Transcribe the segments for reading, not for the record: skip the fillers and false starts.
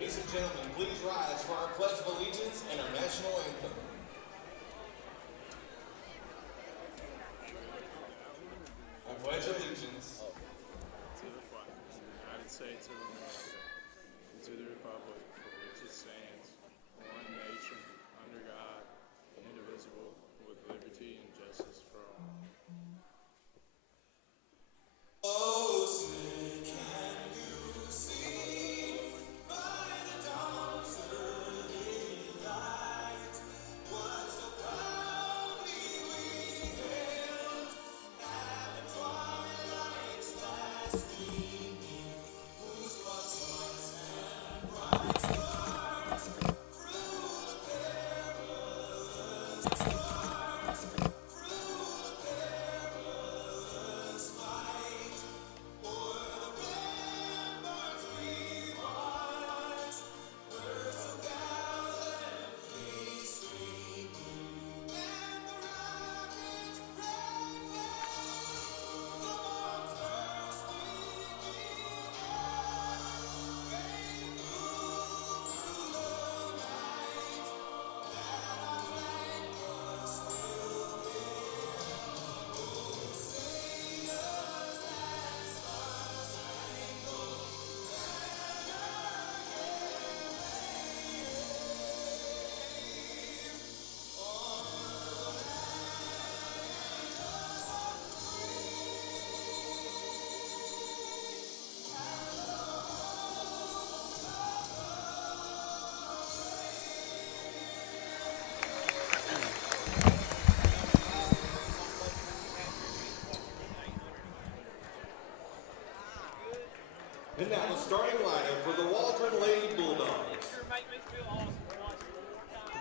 Ladies and gentlemen, please rise for our Pledge of Allegiance and our national anthem. I pledge allegiance to the flag of the United States of America, and to the republic for which it stands, one nation, under God, indivisible, with liberty and justice for all. Oh, say can you see by the dawn's early light what so proudly we hailed at the twilight's last gleaming, whose spots lights and bright stars through the perilous stars, through the perilous fight. O'er the ramparts we watched, were so gallantly streaming, and the rocket's red glare, the warm bursting in air, gave proof through the night that our flag was still there. Oh, sailors, as star-spangled And now the starting lineup for the Waldron Lady Bulldogs.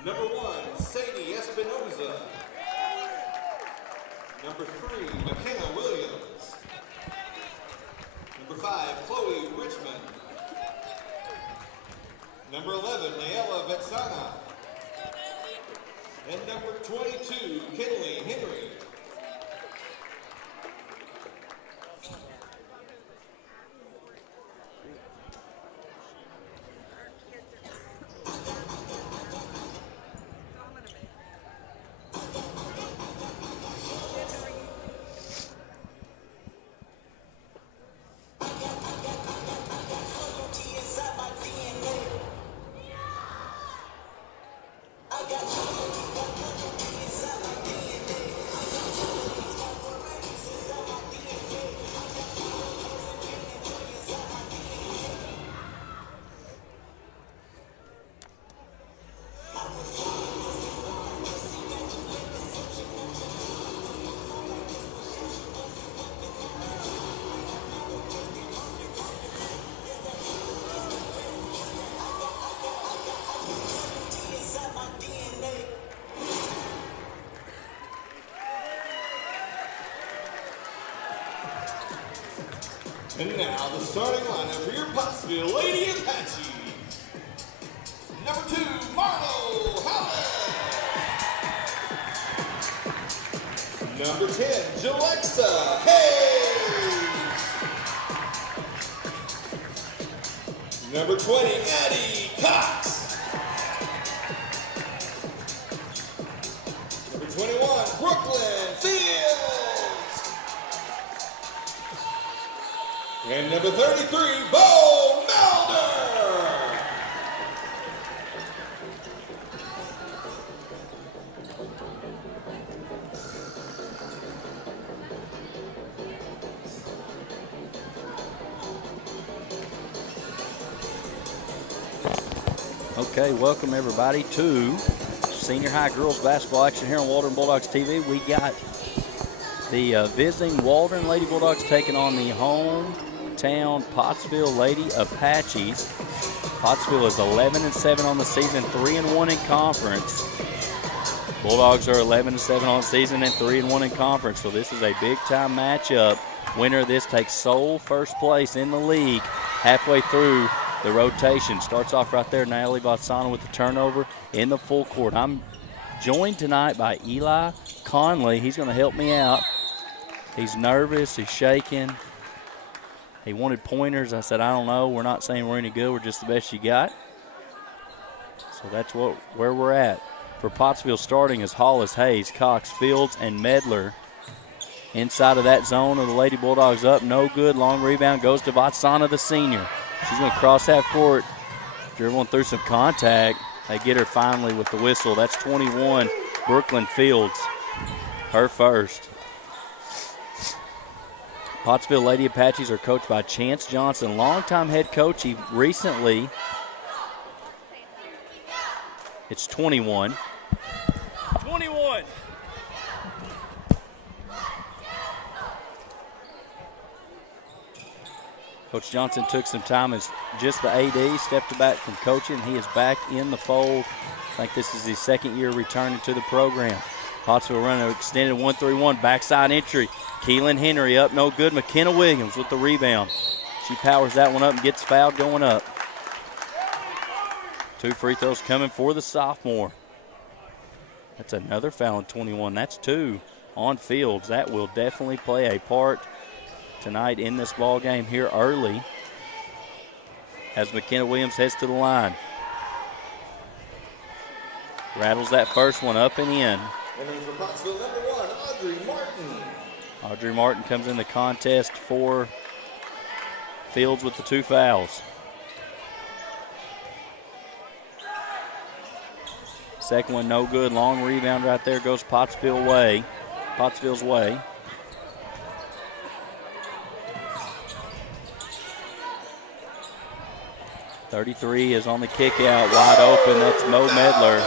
Number 1, Sadie Espinoza. Number 3, McKenna Williams. Number 5, Chloe Richmond. Number 11, Naela Vetsana. And number 22, Kinley Henry. And now the starting lineup for your Pottsville Lady Apache. Number 2, Marlo Howard. Number 10, Jalexa Hayes. Number 20, Addie Cox. Number 21, Brooklyn Fields. And number 33, Bo Melder. Okay, welcome everybody to senior high girls basketball action here on Waldron Bulldogs TV. We got the visiting Waldron Lady Bulldogs taking on the hometown Pottsville Lady Apaches. Pottsville is 11-7 on the season, 3-1 in conference. Bulldogs are 11-7 on the season and 3-1 in conference. So this is a big-time matchup. Winner of this takes sole first place in the league halfway through the rotation. Starts off right there, Natalie Vatsana with the turnover in the full court. I'm joined tonight by Eli Conley. He's going to help me out. He's nervous. He's shaking. He wanted pointers. I said, I don't know. We're not saying we're any good. We're just the best you got. So that's where we're at. For Pottsville, starting is Hollis, Hayes, Cox, Fields, and Medler. Inside of that zone of the Lady Bulldogs up, no good. Long rebound goes to Vatsana, the senior. She's going to cross half court, dribbling through some contact. They get her finally with the whistle. That's 21, Brooklyn Fields, her first. Pottsville Lady Apaches are coached by Chance Johnson, longtime head coach. He recently, it's 21. 21. Coach Johnson took some time as just the AD, stepped back from coaching. He is back in the fold. I think this is his second year returning to the program. Pottsville running an extended 1-3-1, backside entry. Keelan Henry up, no good. McKenna Williams with the rebound. She powers that one up and gets fouled going up. 2 free throws coming for the sophomore. That's another foul in 21. That's 2 on Fields. That will definitely play a part tonight in this ball game here early as McKenna Williams heads to the line. Rattles that first one up and in. And then for Pottsville, number 1, Audrey Martin. Audrey Martin comes in the contest for Fields with the 2 fouls. Second one no good. Long rebound right there goes Pottsville's way. 33 is on the kick out, wide open. That's Mo Medler.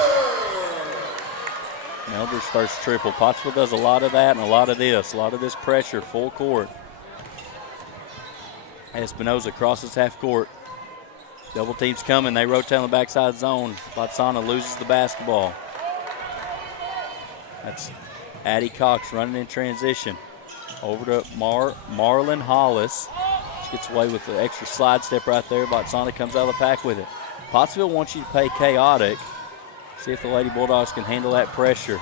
Medler's first triple. Pottsville does a lot of that and a lot of this pressure, full court. Espinoza crosses half court. Double teams coming. They rotate on the backside zone. Vatsana loses the basketball. That's Addie Cox running in transition. Over to Marlon Hollis. She gets away with the extra slide step right there. Vatsana comes out of the pack with it. Pottsville wants you to play chaotic. See if the Lady Bulldogs can handle that pressure.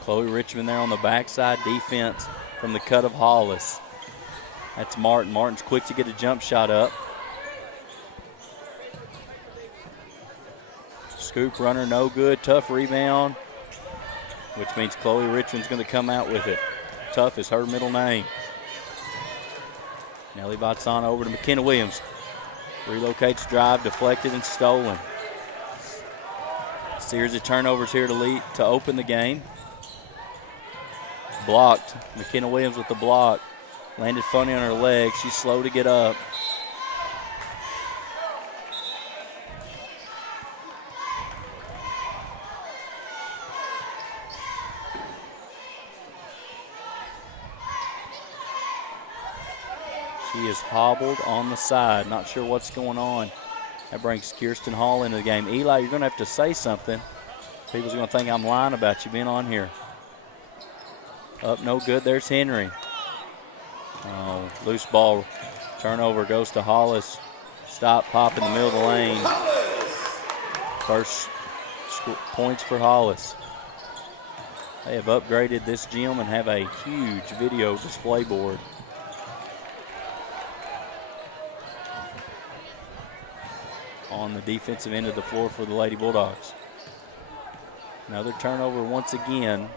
Chloe Richmond there on the backside defense from the cut of Hollis. That's Martin. Martin's quick to get a jump shot up. Scoop runner, no good. Tough rebound, which means Chloe Richmond's going to come out with it. Tough is her middle name. Nellie Vatsana over to McKenna Williams. Relocates drive, deflected and stolen. Series of turnovers here to open the game. Blocked. McKenna Williams with the block. Landed funny on her leg. She's slow to get up. She is hobbled on the side. Not sure what's going on. That brings Kirsten Hall into the game. Eli, you're going to have to say something. People's going to think I'm lying about you being on here. Up, no good. There's Henry. Oh, loose ball. Turnover goes to Hollis. Stop, pop in the middle of the lane. First points for Hollis. They have upgraded this gym and have a huge video display board. On the defensive end of the floor for the Lady Bulldogs. Another turnover once again.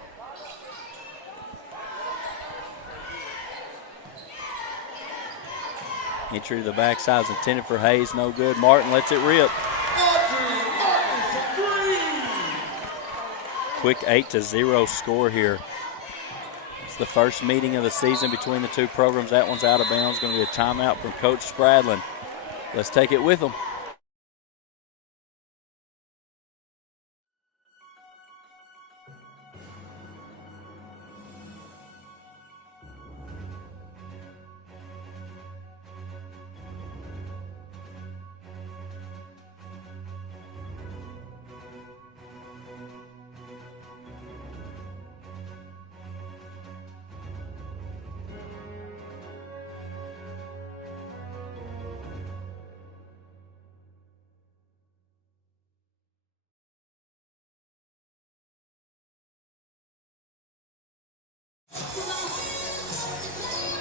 Entry to the backside is intended for Hayes, no good. Martin lets it rip. Quick 8-0 score here. It's the first meeting of the season between the two programs. That one's out of bounds. Going to be a timeout from Coach Spradlin. Let's take it with them.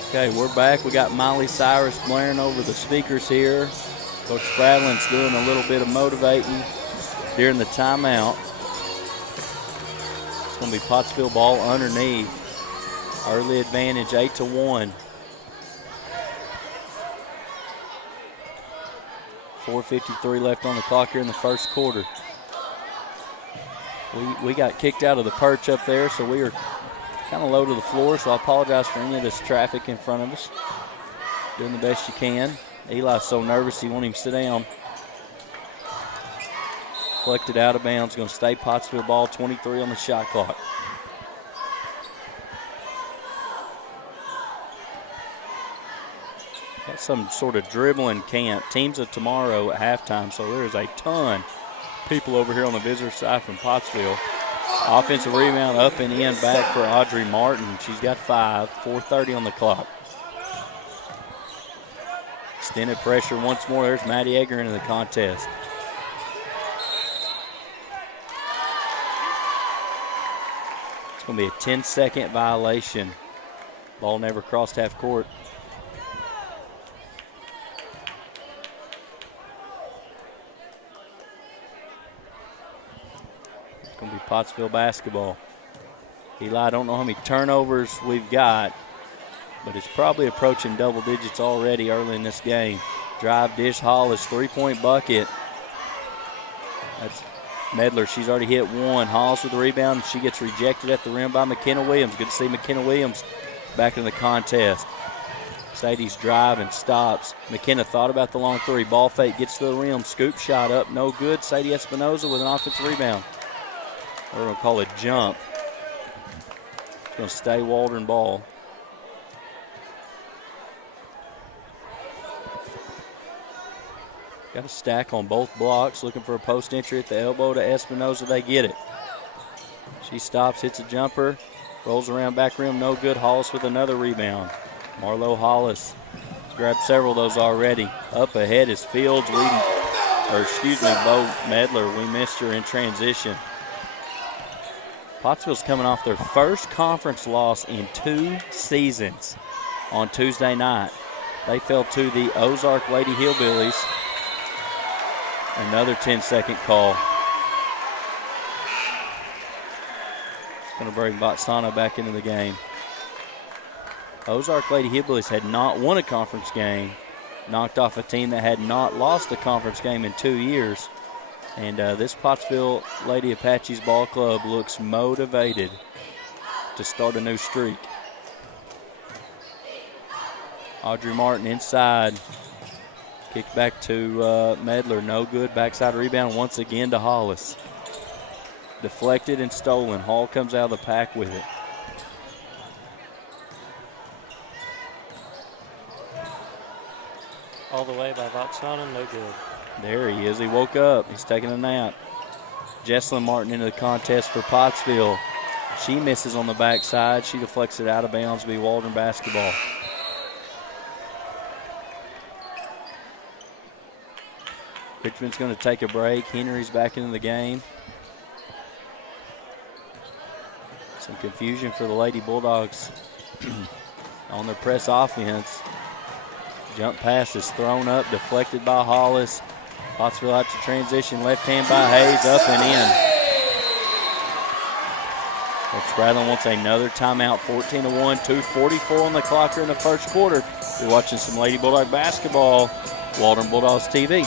Okay, we're back. We got Miley Cyrus blaring over the speakers here. Coach Spradlin's doing a little bit of motivating during the timeout. It's going to be Pottsville ball underneath. Early advantage, 8-1. 4:53 left on the clock here in the first quarter. We got kicked out of the perch up there, so we are kind of low to the floor, so I apologize for any of this traffic in front of us. Doing the best you can. Eli's so nervous he won't even sit down. Collected out of bounds, going to stay Pottsville ball, 23 on the shot clock. Got some sort of dribbling camp. Teams of tomorrow at halftime, so there is a ton of people over here on the visitor side from Pottsville. Offensive rebound up and in back for Audrey Martin. She's got 5, 4:30 on the clock. Extended pressure once more. There's Maddie Egger into the contest. It's going to be a 10-second violation. Ball never crossed half court. Going to be Pottsville basketball. Eli, I don't know how many turnovers we've got, but it's probably approaching double digits already early in this game. Drive, dish, Hollis, three-point bucket. That's Medler. She's already hit one. Hollis with the rebound. She gets rejected at the rim by McKenna Williams. Good to see McKenna Williams back in the contest. Sadie's drive and stops. McKenna thought about the long three. Ball fake, gets to the rim. Scoop shot up, no good. Sadie Espinoza with an offensive rebound. We're going to call it jump. It's going to stay Waldron ball. Got a stack on both blocks, looking for a post entry at the elbow to Espinoza. They get it. She stops, hits a jumper, rolls around back rim, no good. Hollis with another rebound. Marlo Hollis has grabbed several of those already. Up ahead is Fields leading, Bo Medler. We missed her in transition. Pottsville's coming off their first conference loss in 2 seasons on Tuesday night. They fell to the Ozark Lady Hillbillies. Another 10-second call. It's going to bring Botsana back into the game. Ozark Lady Hillbillies had not won a conference game, knocked off a team that had not lost a conference game in 2 years. And this Pottsville Lady Apaches ball club looks motivated to start a new streak. Audrey Martin inside. Kicked back to Medler. No good. Backside rebound once again to Hollis. Deflected and stolen. Hall comes out of the pack with it. All the way by Botsana, no good. There he is. He woke up. He's taking a nap. Jesselyn Martin into the contest for Pottsville. She misses on the backside. She deflects it out of bounds to be Waldron basketball. Richmond's going to take a break. Henry's back into the game. Some confusion for the Lady Bulldogs on their press offense. Jump pass is thrown up, deflected by Hollis. Pottsville out to transition, left hand by Hayes, up and in. Coach Spradlin wants another timeout, 14-1, 2:44 on the clock here in the first quarter. You're watching some Lady Bulldog basketball, Waldron Bulldogs TV.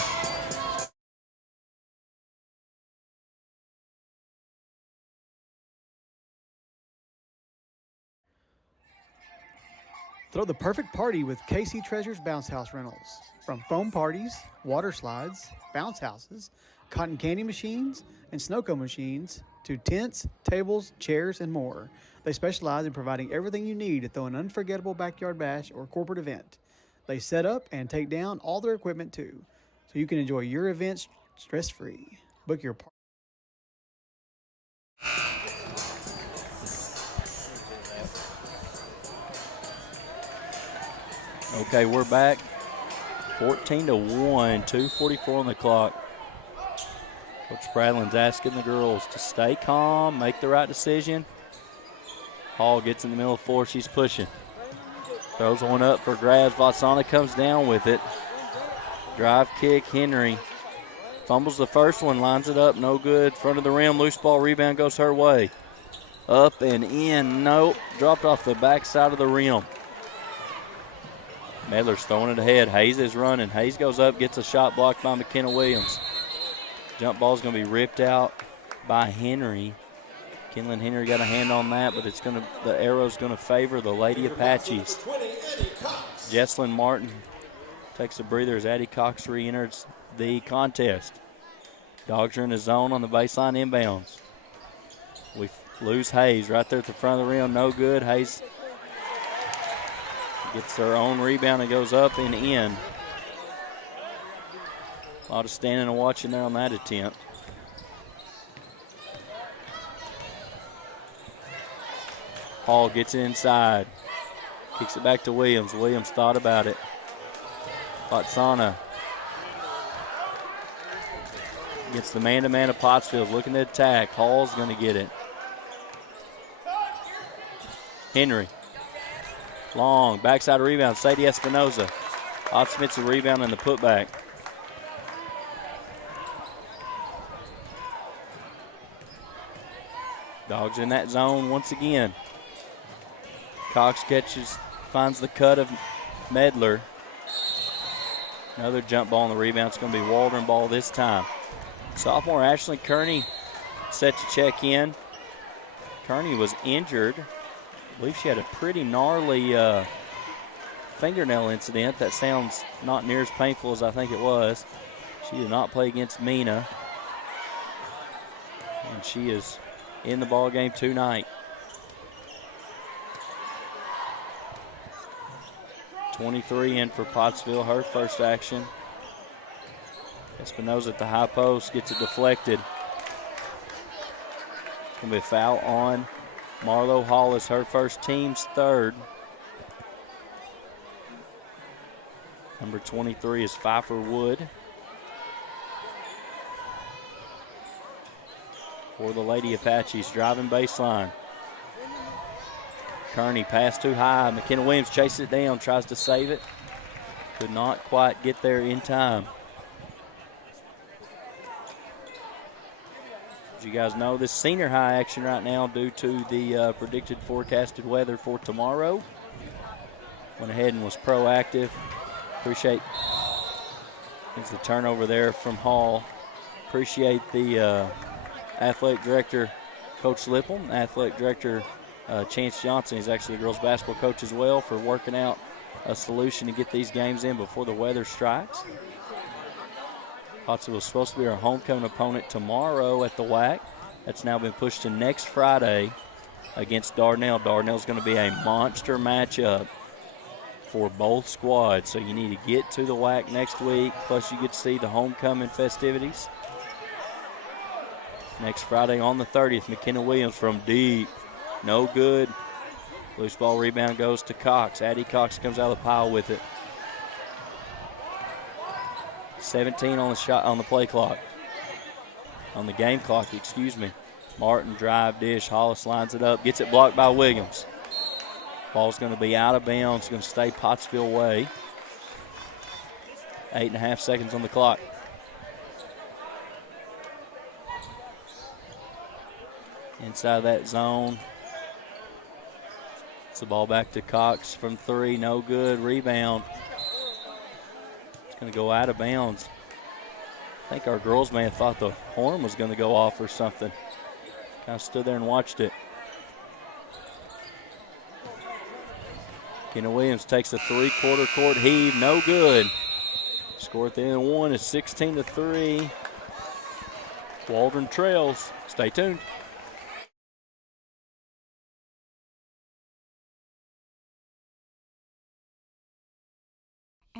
Throw the perfect party with KC Treasures Bounce House Rentals. From foam parties, water slides, bounce houses, cotton candy machines, and snow cone machines, to tents, tables, chairs, and more. They specialize in providing everything you need to throw an unforgettable backyard bash or corporate event. They set up and take down all their equipment too, so you can enjoy your events stress-free. Book your party. Okay, we're back. 14-1, 2:44 on the clock. Coach Spradlin's asking the girls to stay calm, make the right decision. Hall gets in the middle of the floor. She's pushing. Throws one up for grabs. Vatsana comes down with it. Drive kick, Henry. Fumbles the first one, lines it up, no good. Front of the rim, loose ball, rebound goes her way. Up and in, nope. Dropped off the backside of the rim. Medler's throwing it ahead. Hayes is running. Hayes goes up, gets a shot blocked by McKenna Williams. Jump ball's going to be ripped out by Henry. Kenlyn Henry got a hand on that, but the arrow's going to favor the Lady Apaches. Jesslyn Martin takes a breather as Addie Cox re-enters the contest. Dogs are in the zone on the baseline inbounds. We lose Hayes right there at the front of the rim. No good. Hayes gets her own rebound and goes up and in. A lot of standing and watching there on that attempt. Hall gets inside. Kicks it back to Williams. Williams thought about it. Vatsana gets the man-to-man of Pottsville, looking to attack. Hall's going to get it. Henry. Long, backside rebound, Sadie Espinoza. Odsmith's a rebound and the putback. Dogs in that zone once again. Cox finds the cut of Medler. Another jump ball on the rebound. It's going to be Waldron ball this time. Sophomore Ashley Kearney set to check in. Kearney was injured. I believe she had a pretty gnarly fingernail incident. That sounds not near as painful as I think it was. She did not play against Mina. And she is in the ball game tonight. 23 in for Pottsville, her first action. Espinoza at the high post, gets it deflected. It's going to be a foul on Marlo Hollis, her first, team's third. Number 23 is Pfeiffer Wood. For the Lady Apaches, driving baseline. Kearney pass too high. McKenna Williams chases it down, tries to save it. Could not quite get there in time. As you guys know, this senior high action right now due to the predicted forecasted weather for tomorrow. Went ahead and was proactive. Appreciate it's the turnover there from Hall. Appreciate the athletic director, Coach Lippel, athletic director Chance Johnson. He's actually a girls basketball coach as well, for working out a solution to get these games in before the weather strikes. Pottsville was supposed to be our homecoming opponent tomorrow at the WAC. That's now been pushed to next Friday against Dardanelle. Dardanelle's going to be a monster matchup for both squads, so you need to get to the WAC next week, plus you get to see the homecoming festivities. Next Friday on the 30th, McKenna Williams from deep. No good. Loose ball rebound goes to Cox. Addie Cox comes out of the pile with it. 17 on the shot on the play clock. On the game clock, excuse me. Martin drive dish. Hollis lines it up. Gets it blocked by Williams. Ball's going to be out of bounds. Going to stay Pottsville way. 8.5 seconds on the clock. Inside that zone. It's the ball back to Cox from three. No good. Rebound. It's going to go out of bounds. I think our girls may have thought the horn was going to go off or something. Kind of stood there and watched it. Kenna Williams takes a three-quarter court heave. No good. Score at the end of one is 16-3. Waldron trails. Stay tuned.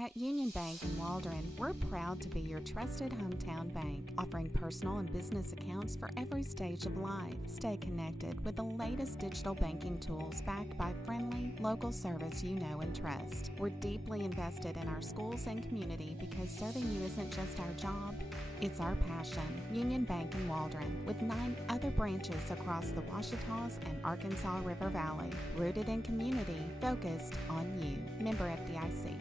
At Union Bank in Waldron, we're proud to be your trusted hometown bank, offering personal and business accounts for every stage of life. Stay connected with the latest digital banking tools backed by friendly, local service you know and trust. We're deeply invested in our schools and community because serving you isn't just our job, It's our passion. Union Bank in Waldron, with 9 other branches across the Ouachitas and Arkansas River Valley. Rooted in community, focused on you. Member FDIC.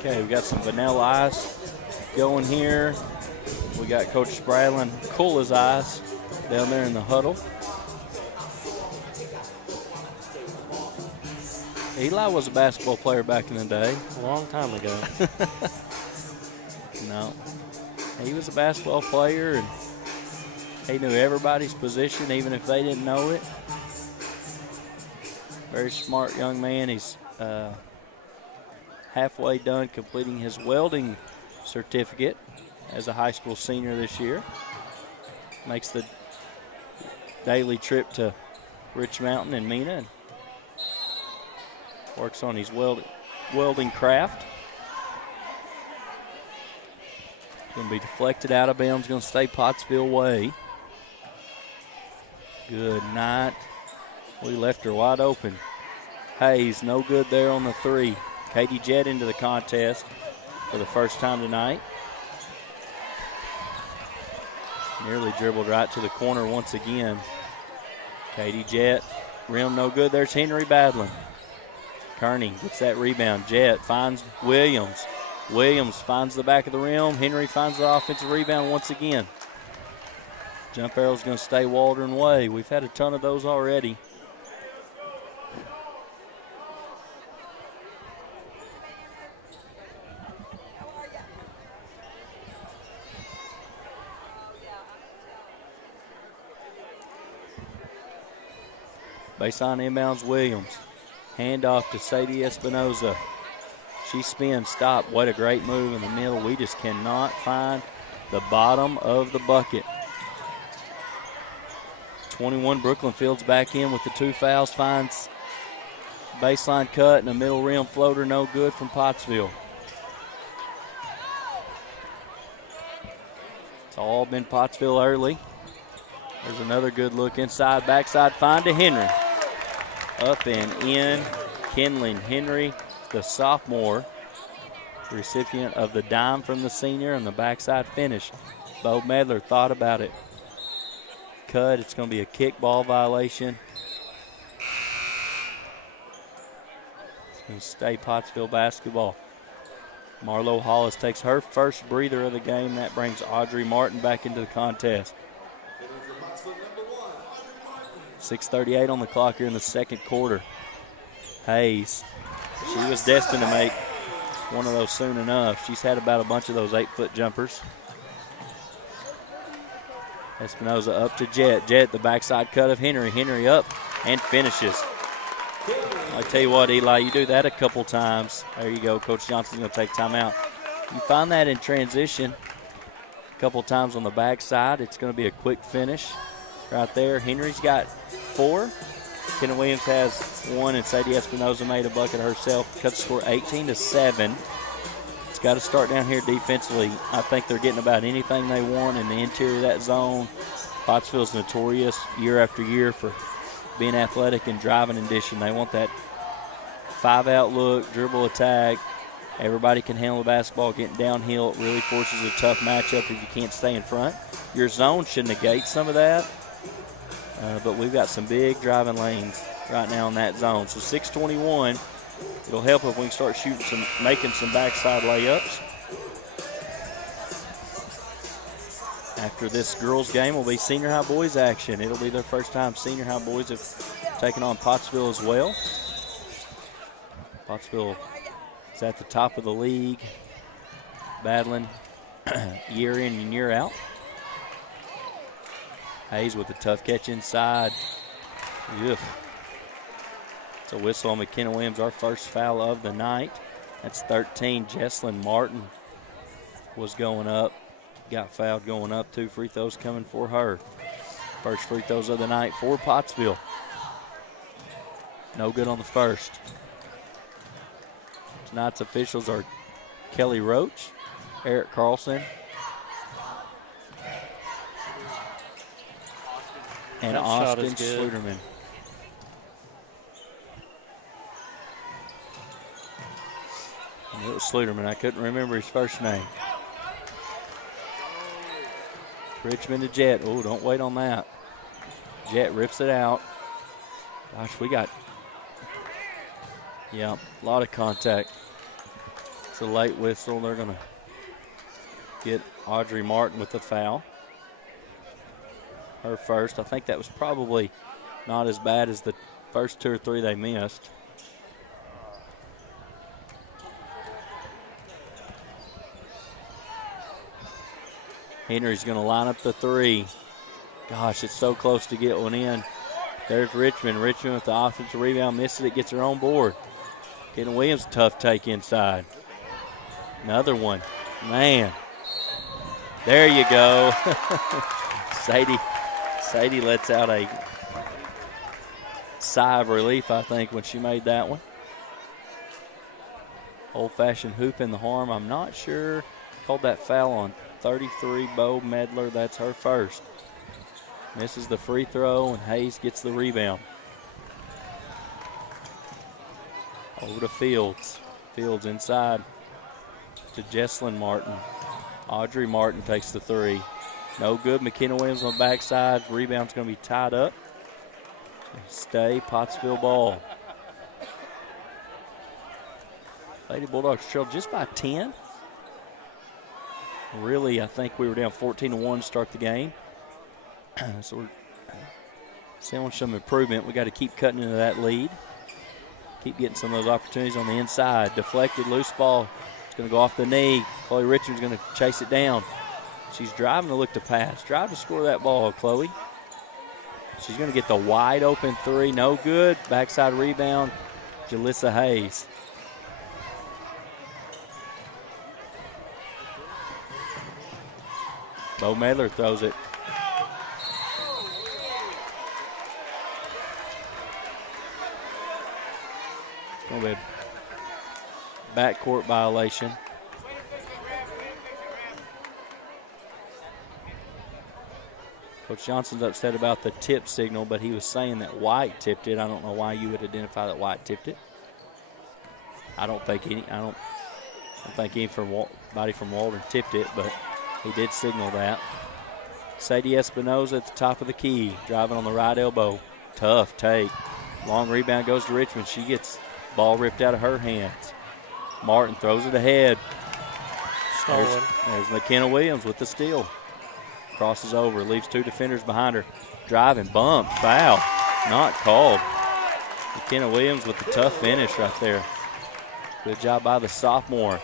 Okay, we got some vanilla ice going here. We got Coach Spradlin cool as ice down there in the huddle. Eli was a basketball player back in the day. A long time ago. No, he was a basketball player, and he knew everybody's position, even if they didn't know it. Very smart young man. He's halfway done completing his welding certificate as a high school senior this year. Makes the daily trip to Rich Mountain and Mena and works on his welding craft. Going to be deflected out of bounds, going to stay Pottsville way. Good night. We left her wide open. Hayes, no good there on the 3. Katie Jett into the contest for the first time tonight. Nearly dribbled right to the corner once again. Katie Jett, rim no good. There's Henry battling. Kearney gets that rebound. Jett finds Williams. Williams finds the back of the rim. Henry finds the offensive rebound once again. Jump arrow's going to stay Waldron way. We've had a ton of those already. Baseline inbounds Williams. Handoff to Sadie Espinoza. She spins, stop. What a great move in the middle. We just cannot find the bottom of the bucket. 21, Brooklyn Fields back in with the 2 fouls. Finds baseline cut and a middle rim floater, no good from Pottsville. It's all been Pottsville early. There's another good look inside, backside, find to Henry. Up and in, Kenley Henry, the sophomore, recipient of the dime from the senior, and the backside finish. Bo Medler thought about it. Cut, it's going to be a kickball violation. It's going to stay Pottsville basketball. Marlo Hollis takes her first breather of the game. That brings Audrey Martin back into the contest. 6:38 on the clock here in the second quarter. Hayes, she was destined to make one of those soon enough. She's had about a bunch of those 8-foot jumpers. Espinoza up to Jett. Jett, the backside cut of Henry. Henry up and finishes. I tell you what, Eli, you do that a couple times. There you go. Coach Johnson's going to take timeout. You find that in transition a couple times on the backside. It's going to be a quick finish right there. Henry's got 4. Kenna Williams has 1, and Sadie Espinoza made a bucket herself. Cuts the score 18-7. It's got to start down here defensively. I think they're getting about anything they want in the interior of that zone. Pottsville's notorious year after year for being athletic and driving and dishing. They want that 5-out look, dribble attack. Everybody can handle the basketball getting downhill. It really forces a tough matchup if you can't stay in front. Your zone should negate some of that. But we've got some big driving lanes right now in that zone. So 6:21. It'll help if we can start making some backside layups. After this girls' game will be senior high boys action. It'll be their first time senior high boys have taken on Pottsville as well. Pottsville is at the top of the league, battling year in and year out. Hayes with a tough catch inside. Ugh. It's a whistle on McKenna Williams, our first foul of the night. That's 13. Jesslyn Martin was going up. Got fouled going up. 2 free throws coming for her. First free throws of the night for Pottsville. No good on the first. Tonight's officials are Kelly Roach, Eric Carlson, and That shot Austin is good. Sluderman. And it was Sluderman. I couldn't remember his first name. Richmond to Jet. Oh, don't wait on that. Jet rips it out. Gosh, we got, yeah, a lot of contact. It's a late whistle. They're going to get Audrey Martin with the foul. Her first. I think that was probably not as bad as the first 2 or 3 they missed. Henry's going to line up the 3. Gosh, it's so close to get one in. There's Richmond. Richmond with the offensive rebound, misses it, gets her own board. Kenna Williams, tough take inside. Another one. Man. There you go. Sadie lets out a sigh of relief, I think, when she made that one. Old-fashioned hoop in the arm. I'm not sure. Called that foul on 33, Bo Medler. That's her first. Misses the free throw, and Hayes gets the rebound. Over to Fields. Fields inside to Jesslyn Martin. Audrey Martin takes the 3. No good. McKenna Williams on the backside. Rebound's going to be tied up. Stay Pottsville ball. Lady Bulldogs trailed just by 10. Really, I think we were down 14-1 to start the game. So we're seeing some improvement. We got to keep cutting into that lead. Keep getting some of those opportunities on the inside. Deflected, loose ball. It's going to go off the knee. Chloe Richards going to chase it down. She's driving to look to pass. Drive to score that ball, Chloe. She's going to get the wide open 3. No good. Backside rebound. Jalissa Hayes. Bo Medler throws it. It's going to be a backcourt violation. Coach Johnson's upset about the tip signal, but he was saying that White tipped it. I don't know why you would identify that White tipped it. I don't think anybody from Walden tipped it, but he did signal that. Sadie Espinoza at the top of the key, driving on the right elbow. Tough take. Long rebound goes to Richmond. She gets ball ripped out of her hands. Martin throws it ahead. There's McKenna Williams with the steal. Crosses over, leaves 2 defenders behind her. Driving, bump, foul. Not called. McKenna Williams with the tough finish right there. Good job by the sophomore.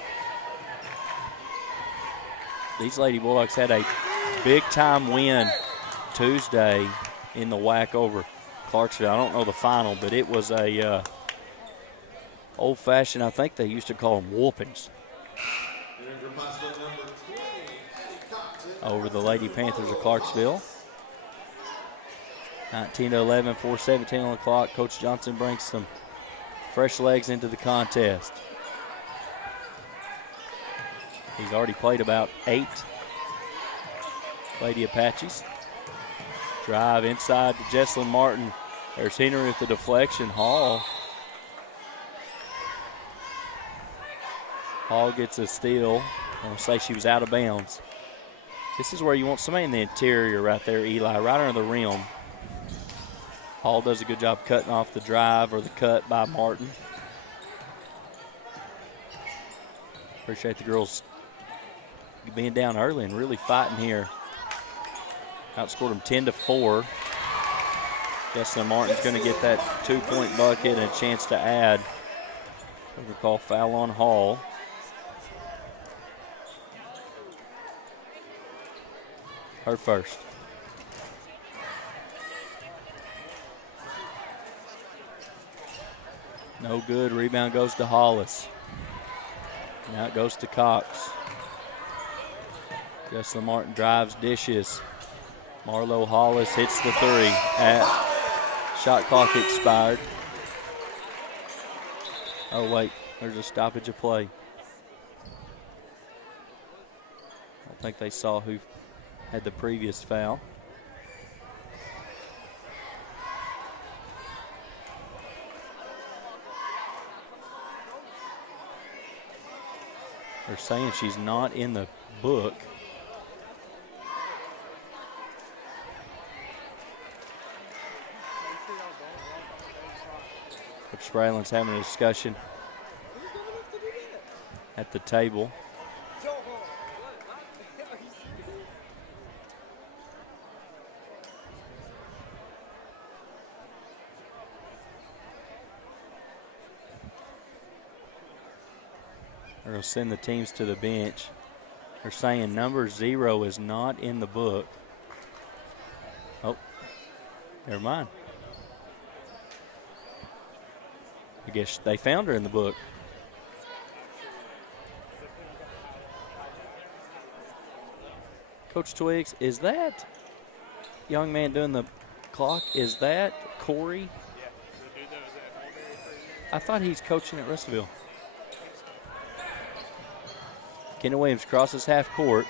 These Lady Bulldogs had a big-time win Tuesday in the WAC over Clarksville. I don't know the final, but it was a old-fashioned, I think they used to call them whoopings. Over the Lady Panthers of Clarksville. 19-11, 4:17 on the clock. Coach Johnson brings some fresh legs into the contest. He's already played about 8 Lady Apaches. Drive inside to Jesslyn Martin. There's Henry with the deflection. Hall gets a steal. I'm going to say she was out of bounds. This is where you want somebody in the interior right there, Eli, right under the rim. Hall does a good job cutting off the drive or the cut by Martin. Appreciate the girls being down early and really fighting here. Outscored them 10-4. Jesslyn Martin's going to get that 2-point bucket and a chance to add. We'll call foul on Hall. Her first. No good. Rebound goes to Hollis. Now it goes to Cox. Jesslyn Martin drives, dishes. Marlo Hollis hits the 3. Shot clock expired. Oh, wait. There's a stoppage of play. I don't think they saw who had the previous foul. They're saying she's not in the book. Coach Sprayland's having a discussion at the table. They're going to send the teams to the bench. They're saying number 0 is not in the book. Oh, never mind. I guess they found her in the book. Coach Twiggs, is that young man doing the clock, is that Corey? Yeah, the dude that was at Mulberry for a year. I thought he's coaching at Russellville. Kenna Williams crosses half court.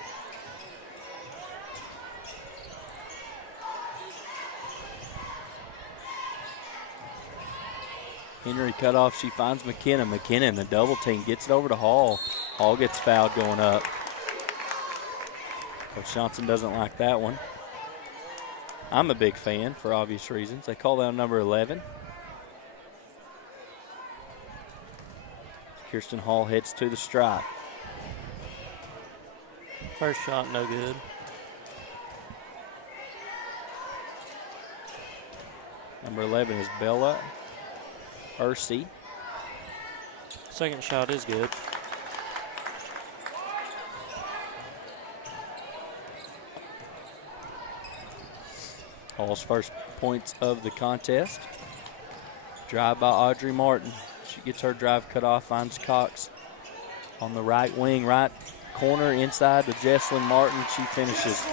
Henry cut off. She finds McKenna. McKenna in the double team gets it over to Hall. Hall gets fouled going up. Coach Johnson doesn't like that one. I'm a big fan for obvious reasons. They call that on number 11. Kirsten Hall heads to the stripe. First shot, no good. Number 11 is Bella Ursi. Second shot is good. Hall's first points of the contest. Drive by Audrey Martin. She gets her drive cut off, finds Cox on the right wing, right corner inside to Jesslyn Martin. She finishes.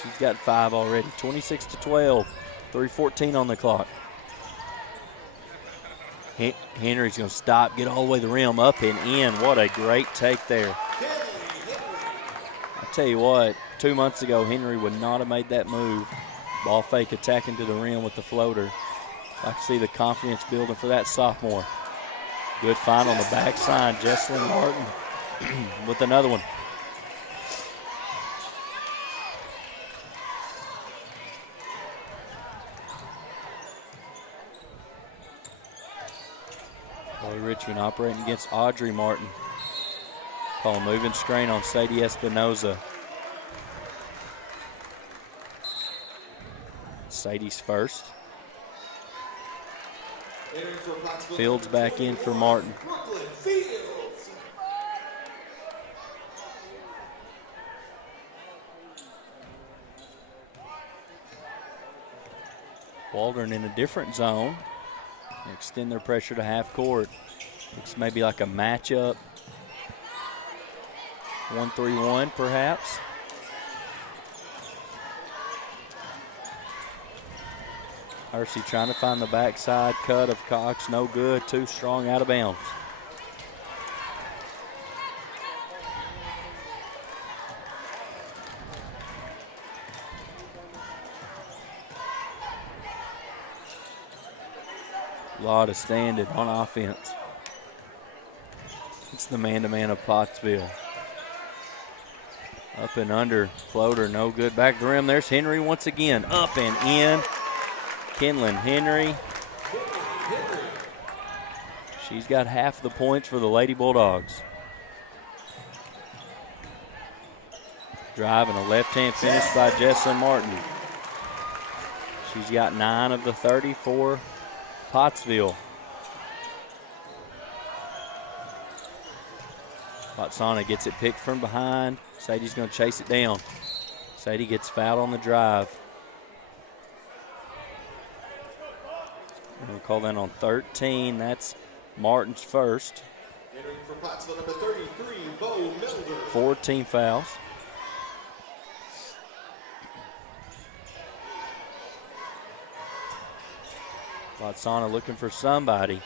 She's got 5 already. 26-12. 3:14 on the clock. Henry's going to stop, get all the way to the rim, up and in. What a great take there. I tell you what, 2 months ago, Henry would not have made that move. Ball fake attacking to the rim with the floater. I can see the confidence building for that sophomore. Good find on the backside. Jesslyn Martin with another one. Chloe Richmond operating against Audrey Martin. Call a moving screen on Sadie Espinoza. Sadie's first. Fields back in for Martin. Waldron in a different zone. Extend their pressure to half court. Looks maybe like a matchup. 1-3-1 perhaps. Ursi trying to find the backside cut of Cox. No good. Too strong, out of bounds. A lot of standing on offense. It's the man-to-man of Pottsville. Up and under, floater, no good. Back to the rim, there's Henry once again. Up and in. Kenlyn Henry. She's got half the points for the Lady Bulldogs. Drive and a left-hand finish by Jesslyn Martin. She's got 9 of the 30 for Pottsville. Watsana gets it picked from behind. Sadie's going to chase it down. Sadie gets fouled on the drive. We're going to call that on 13. That's Martin's first. Entering for Pottsville, number 33, Bo Milder. 4 team fouls. Watsana looking for somebody.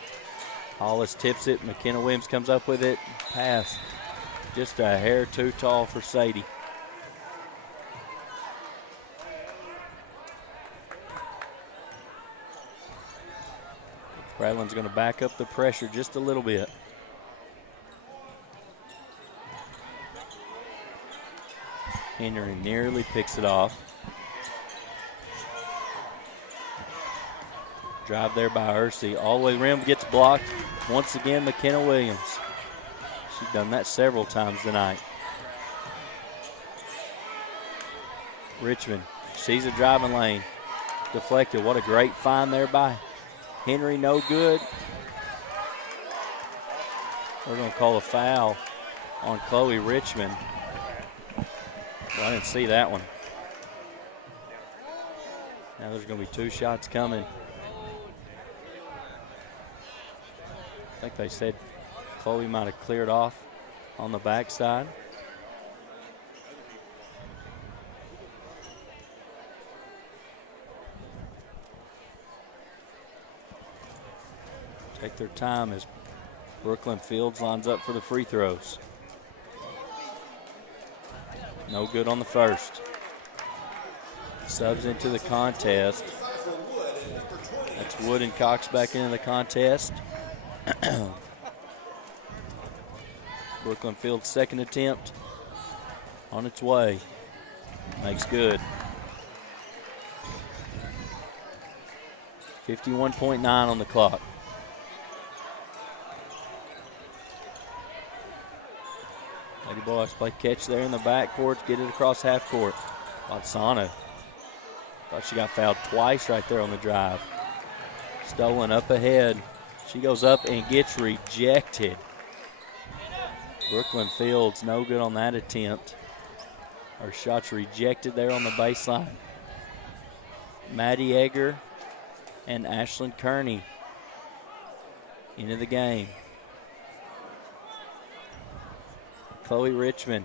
Hollis tips it. McKenna Williams comes up with it. Pass. Just a hair too tall for Sadie. Bradland's going to back up the pressure just a little bit. Henry nearly picks it off. Drive there by Ursi. All the way rim, gets blocked. Once again, McKenna Williams. She's done that several times tonight. Richmond sees a driving lane. Deflected. What a great find there by Henry. No good. We're going to call a foul on Chloe Richmond. Well, I didn't see that one. Now there's going to be 2 shots coming. I think they said Chloe might have cleared off on the backside. Take their time as Brooklyn Fields lines up for the free throws. No good on the first. Subs into the contest. That's Wood and Cox back into the contest. Brooklyn Fields' second attempt on its way. Makes good. 51.9 on the clock. Lady Bulldogs play catch there in the backcourt, get it across half court. Watsana thought she got fouled twice right there on the drive. Stolen up ahead. She goes up and gets rejected. Brooklyn Fields no good on that attempt. Her shot's rejected there on the baseline. Maddie Egger and Ashlyn Kearney into the game. Chloe Richmond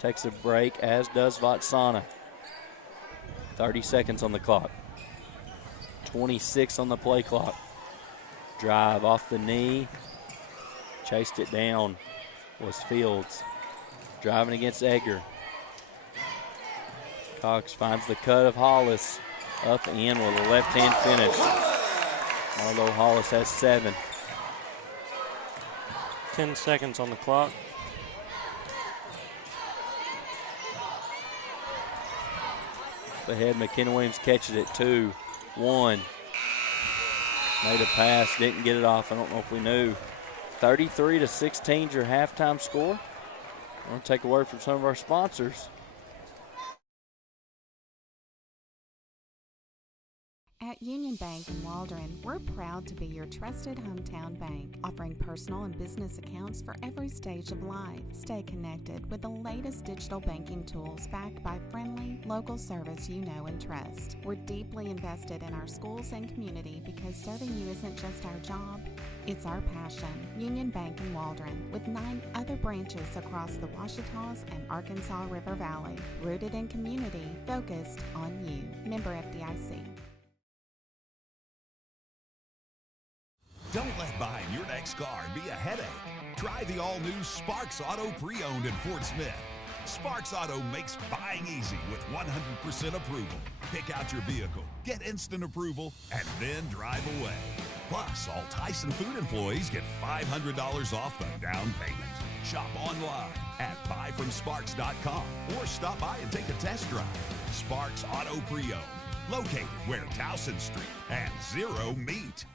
takes a break, as does Vatsana. 30 seconds on the clock. 26 on the play clock. Drive off the knee. Chased it down was Fields. Driving against Egger. Cox finds the cut of Hollis. Up and in with a left-hand finish. Marlo Hollis has 7. 10 seconds on the clock. Ahead, McKenna Williams catches it. 2, 1. Made a pass, didn't get it off. I don't know if we knew. 33-16 is your halftime score. We're going to take a word from some of our sponsors. At Union Bank in Waldron, we're proud to be your trusted hometown bank, offering personal and business accounts for every stage of life. Stay connected with the latest digital banking tools backed by friendly, local service you know and trust. We're deeply invested in our schools and community because serving you isn't just our job, it's our passion. Union Bank in Waldron, with 9 other branches across the Ouachitas and Arkansas River Valley, rooted in community, focused on you. Member FDIC. Don't let buying your next car be a headache. Try the all-new Sparks Auto Pre-Owned in Fort Smith. Sparks Auto makes buying easy with 100% approval. Pick out your vehicle, get instant approval, and then drive away. Plus, all Tyson Food employees get $500 off the down payment. Shop online at buyfromsparks.com or stop by and take a test drive. Sparks Auto Pre-Owned, located where Towson Street and Zero meet.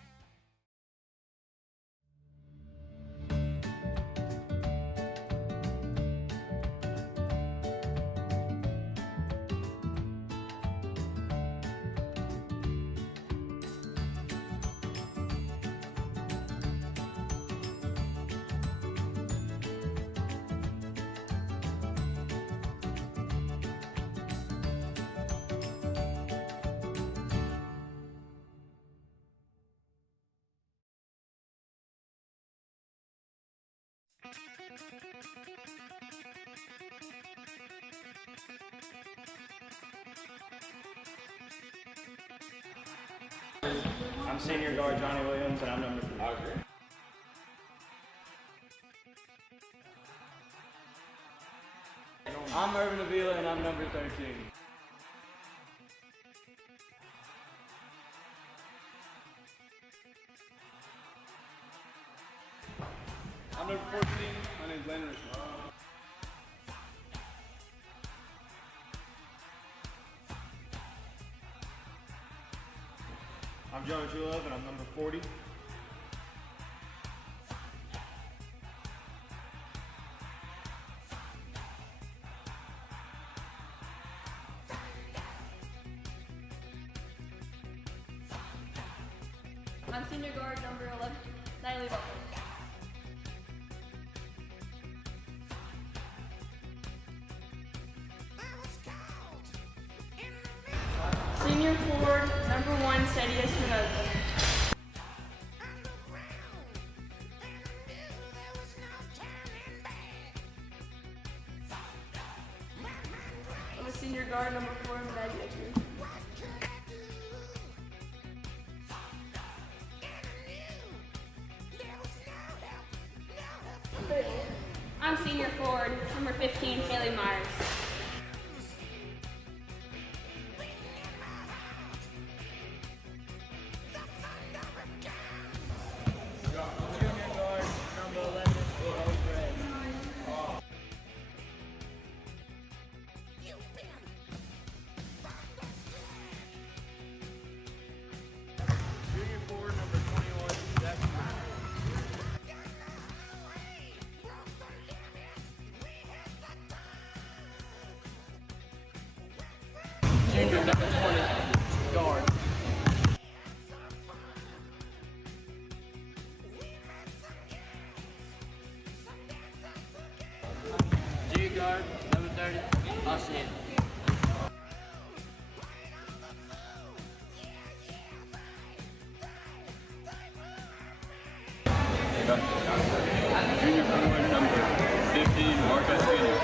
I'm senior guard Johnny Williams, and I'm number 3. I'm Irvin Avila, and I'm number 13. I'm number 14. My name's Landon Richmond. I'm John Julove, and I'm number 40. I'm senior guard number 11, Natalie Butler. Senior forward number 1, Sadie Espinoza. I'm a senior guard number 4, Maddie Edgery. I'm senior forward, number 15, Haley Myers. Junior guard number 11, Will Gray. Junior forward number 21, Jackson Myers. Junior number 20, guard. Junior guard number 30, Austin. Junior forward number 15, Marcus Jr.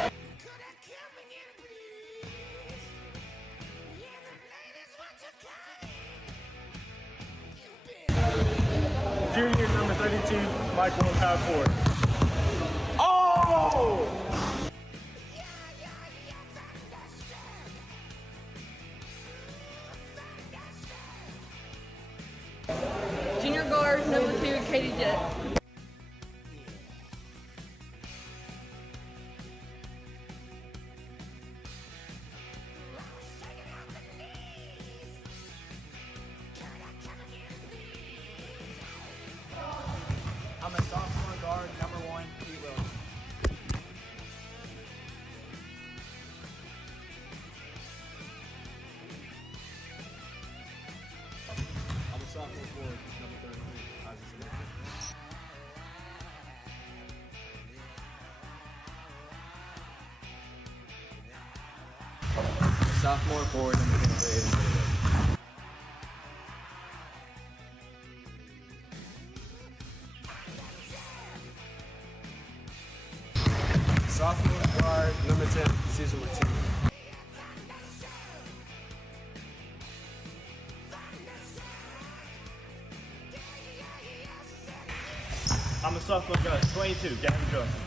Junior number 32, Michael Power Forward. Oh! Junior guard number 2, Katie Jett. I'm a sophomore guard number 1, Pete Williams. I'm a sophomore forward, number 33, Isaac Smith. Sophomore forward number 23, Sophomore guard, number 10, Cesar Martinez. I'm a sophomore guard 22, Gavin Johnson.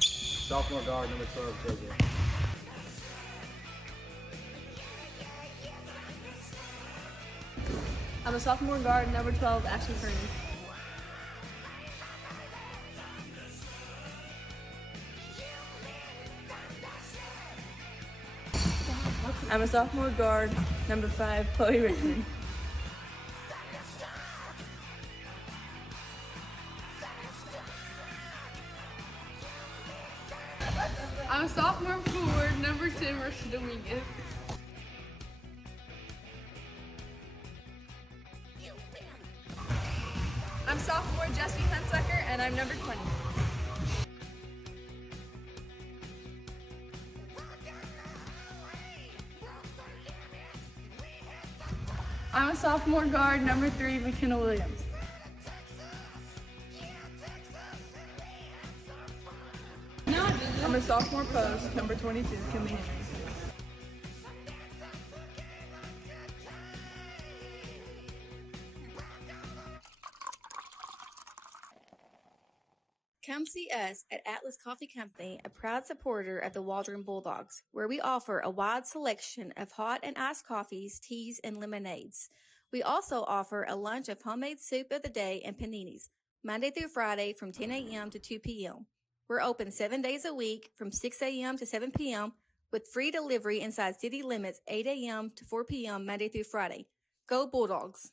Sophomore guard, number 12, Joe. I'm a sophomore guard number 12, Ashley Fernie. I'm a sophomore guard number 5, Chloe Richmond. I'm a sophomore forward number 10, Marisha Dominguez. I'm sophomore Jesse Hunsucker, and I'm number 20. I'm a sophomore guard, number 3, McKenna Williams. I'm a sophomore post, number 22, Kimmy Henry. Come see us at Atlas Coffee Company, a proud supporter of the Waldron Bulldogs, where we offer a wide selection of hot and iced coffees, teas, and lemonades. We also offer a lunch of homemade soup of the day and paninis, Monday through Friday from 10 a.m. to 2 p.m. We're open 7 days a week from 6 a.m. to 7 p.m. with free delivery inside city limits 8 a.m. to 4 p.m. Monday through Friday. Go Bulldogs!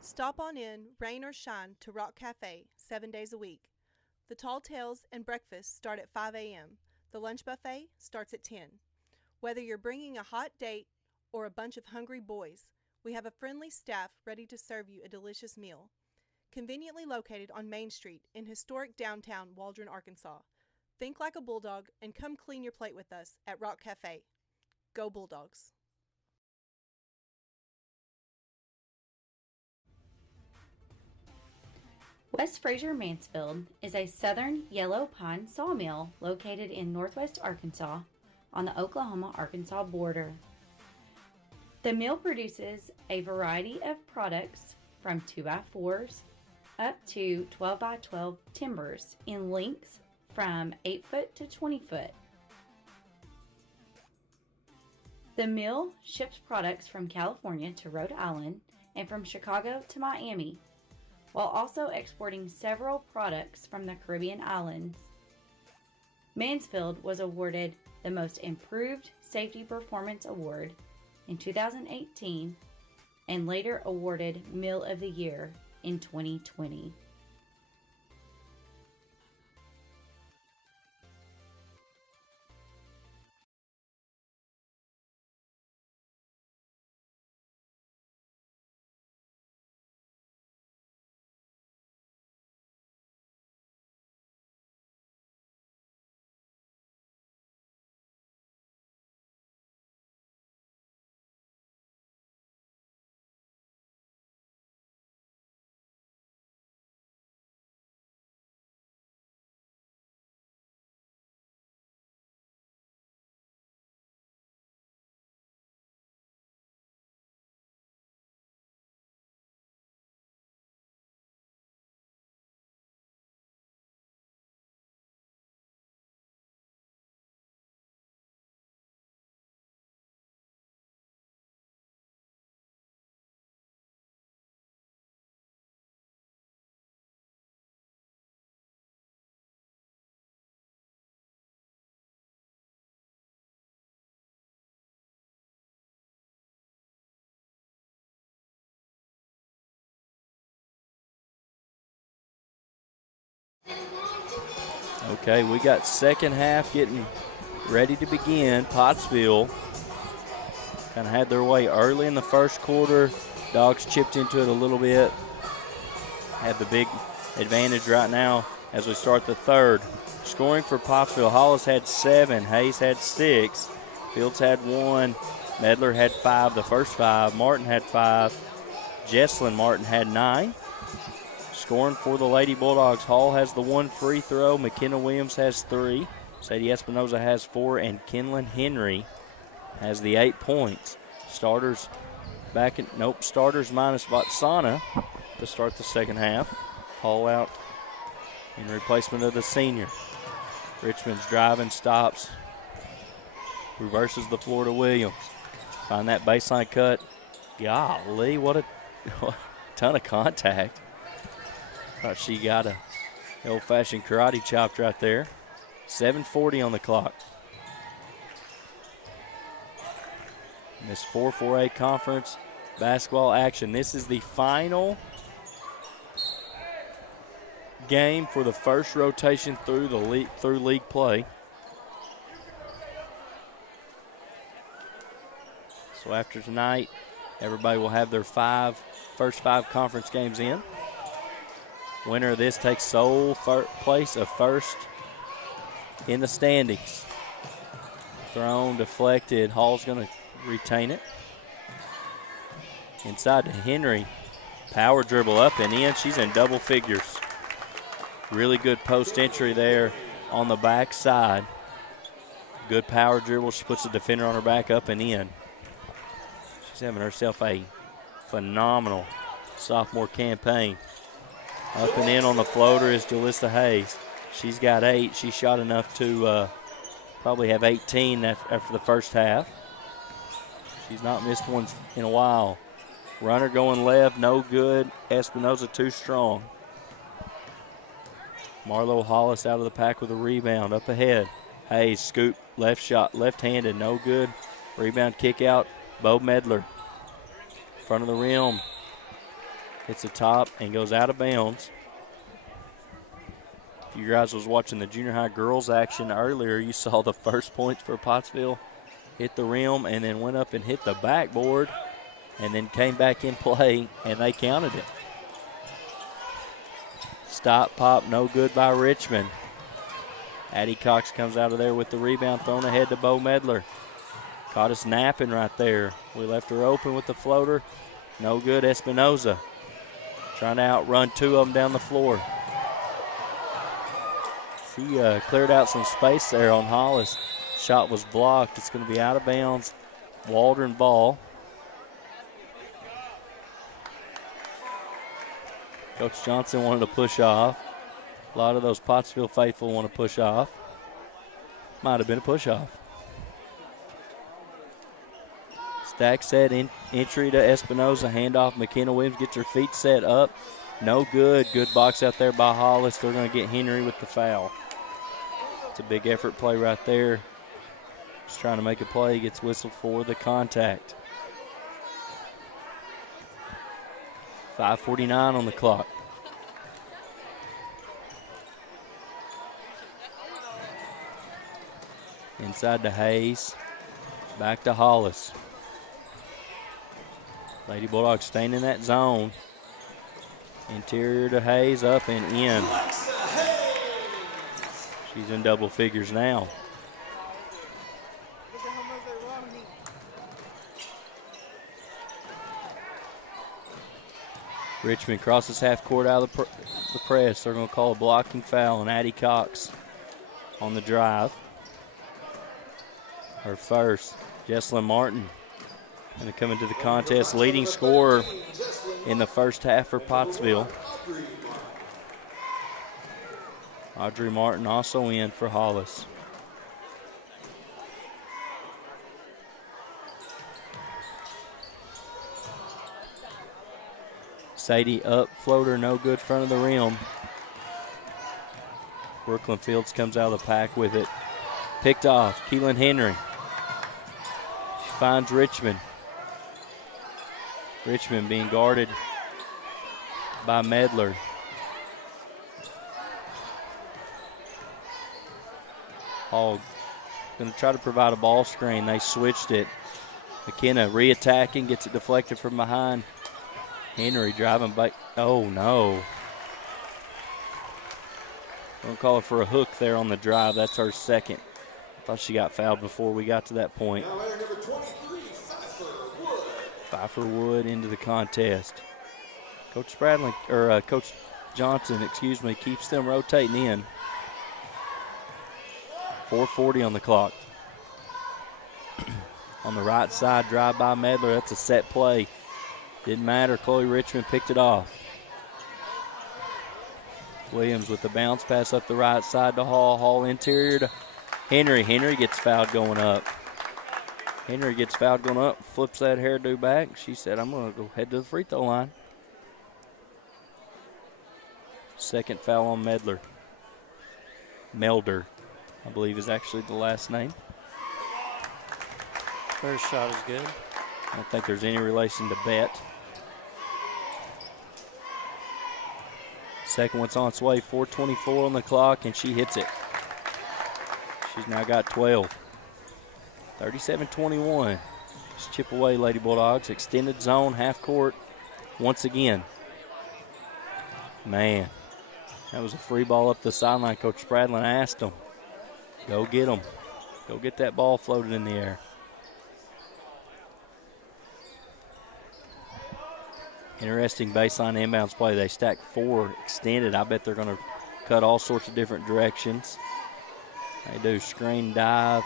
Stop on in, rain or shine, to Rock Cafe 7 days a week. The Tall Tales and breakfast start at 5 a.m. The lunch buffet starts at 10. Whether you're bringing a hot date or a bunch of hungry boys, we have a friendly staff ready to serve you a delicious meal. Conveniently located on Main Street in historic downtown Waldron, Arkansas. Think like a Bulldog and come clean your plate with us at Rock Cafe. Go Bulldogs! West Fraser Mansfield is a southern yellow pine sawmill located in northwest Arkansas on the Oklahoma-Arkansas border. The mill produces a variety of products from 2x4s up to 12x12 timbers in lengths from 8 foot to 20 foot. The mill ships products from California to Rhode Island and from Chicago to Miami, while also exporting several products from the Caribbean islands. Mansfield was awarded the Most Improved Safety Performance Award in 2018 and later awarded Mill of the Year in 2020. Okay, we got second half getting ready to begin. Pottsville kind of had their way early in the first quarter. Dogs chipped into it a little bit. Have the big advantage right now as we start the third. Scoring for Pottsville, Hollis had 7, Hayes had 6, Fields had 1, Medler had 5, the first 5, Martin had 5, Jesslyn Martin had 9. Scoring for the Lady Bulldogs, Hall has the 1 free throw, McKenna Williams has 3, Sadie Espinoza has 4, and Kenlyn Henry has the 8 points. Starters starters minus Vatsana to start the second half. Hall out in replacement of the senior. Richmond's driving, stops, reverses the floor to Williams. Find that baseline cut. Golly, what a ton of contact. Thought she got a old-fashioned karate chopped right there. 7:40 on the clock. In this 4-4A conference basketball action, this is the final game for the first rotation through league play. So after tonight, everybody will have their first 5 conference games in. Winner of this takes sole place of first in the standings. Thrown, deflected. Hall's going to retain it. Inside to Henry. Power dribble up and in. She's in double figures. Really good post entry there on the back side. Good power dribble. She puts the defender on her back, up and in. She's having herself a phenomenal sophomore campaign. Up and in on the floater is Jalissa Hayes. She's got 8. She shot enough to Probably have 18 after the first half. She's not missed one in a while. Runner going left, no good. Espinoza too strong. Marlo Hollis out of the pack with a rebound. Up ahead. Hayes, scoop, left shot, left-handed, no good. Rebound kick out. Bo Medler. Front of the rim. Hits the top and goes out of bounds. If you guys was watching the junior high girls action earlier, you saw the first points for Pottsville hit the rim and then went up and hit the backboard and then came back in play, and they counted it. Stop, pop, no good by Richmond. Addie Cox comes out of there with the rebound, thrown ahead to Bo Medler. Caught us napping right there. We left her open with the floater. No good, Espinoza. Trying to outrun two of them down the floor. She cleared out some space there on Hollis. Shot was blocked. It's going to be out of bounds. Waldron ball. Coach Johnson wanted to push off. A lot of those Pottsville faithful want to push off. Might have been a push off. Stack set entry to Espinoza. Handoff. McKenna Williams gets her feet set up. No good. Good box out there by Hollis. They're going to get Henry with the foul. It's a big effort play right there. Just trying to make a play. Gets whistled for the contact. 5:49 on the clock. Inside to Hayes. Back to Hollis. Lady Bulldogs staying in that zone. Interior to Hayes, up and in. She's in double figures now. Richmond crosses half court out of the press. They're going to call a blocking foul on Addie Cox on the drive. Her first, Jesslyn Martin. Going to come into the contest, leading scorer in the first half for Pottsville. Audrey Martin also in for Hollis. Sadie up, floater, no good, front of the rim. Brooklyn Fields comes out of the pack with it. Picked off, Keelan Henry. She finds Richmond. Richmond being guarded by Medler. Hall going to try to provide a ball screen. They switched it. McKenna re-attacking, gets it deflected from behind. Henry driving back. Oh, no. Don't call her for a hook there on the drive. That's her second. I thought she got fouled before we got to that point. Pfeiffer Wood into the contest. Coach Johnson, keeps them rotating in. 4:40 on the clock. On the right side, drive by Medler. That's a set play. Didn't matter. Chloe Richmond picked it off. Williams with the bounce pass up the right side to Hall. Hall interior to Henry. Henry gets fouled going up. Flips that hairdo back. She said, I'm going to go head to the free throw line. Second foul on Medler. Melder, I believe, is actually the last name. First shot is good. I don't think there's any relation to Bet. Second one's on its way, 4:24 on the clock, and she hits it. She's now got 12. 37-21. Just chip away, Lady Bulldogs. Extended zone, half court, once again. Man, that was a free ball up the sideline. Coach Spradlin asked them, go get them. Go get that ball floated in the air. Interesting baseline inbounds play. They stack four extended. I bet they're going to cut all sorts of different directions. They do screen dive.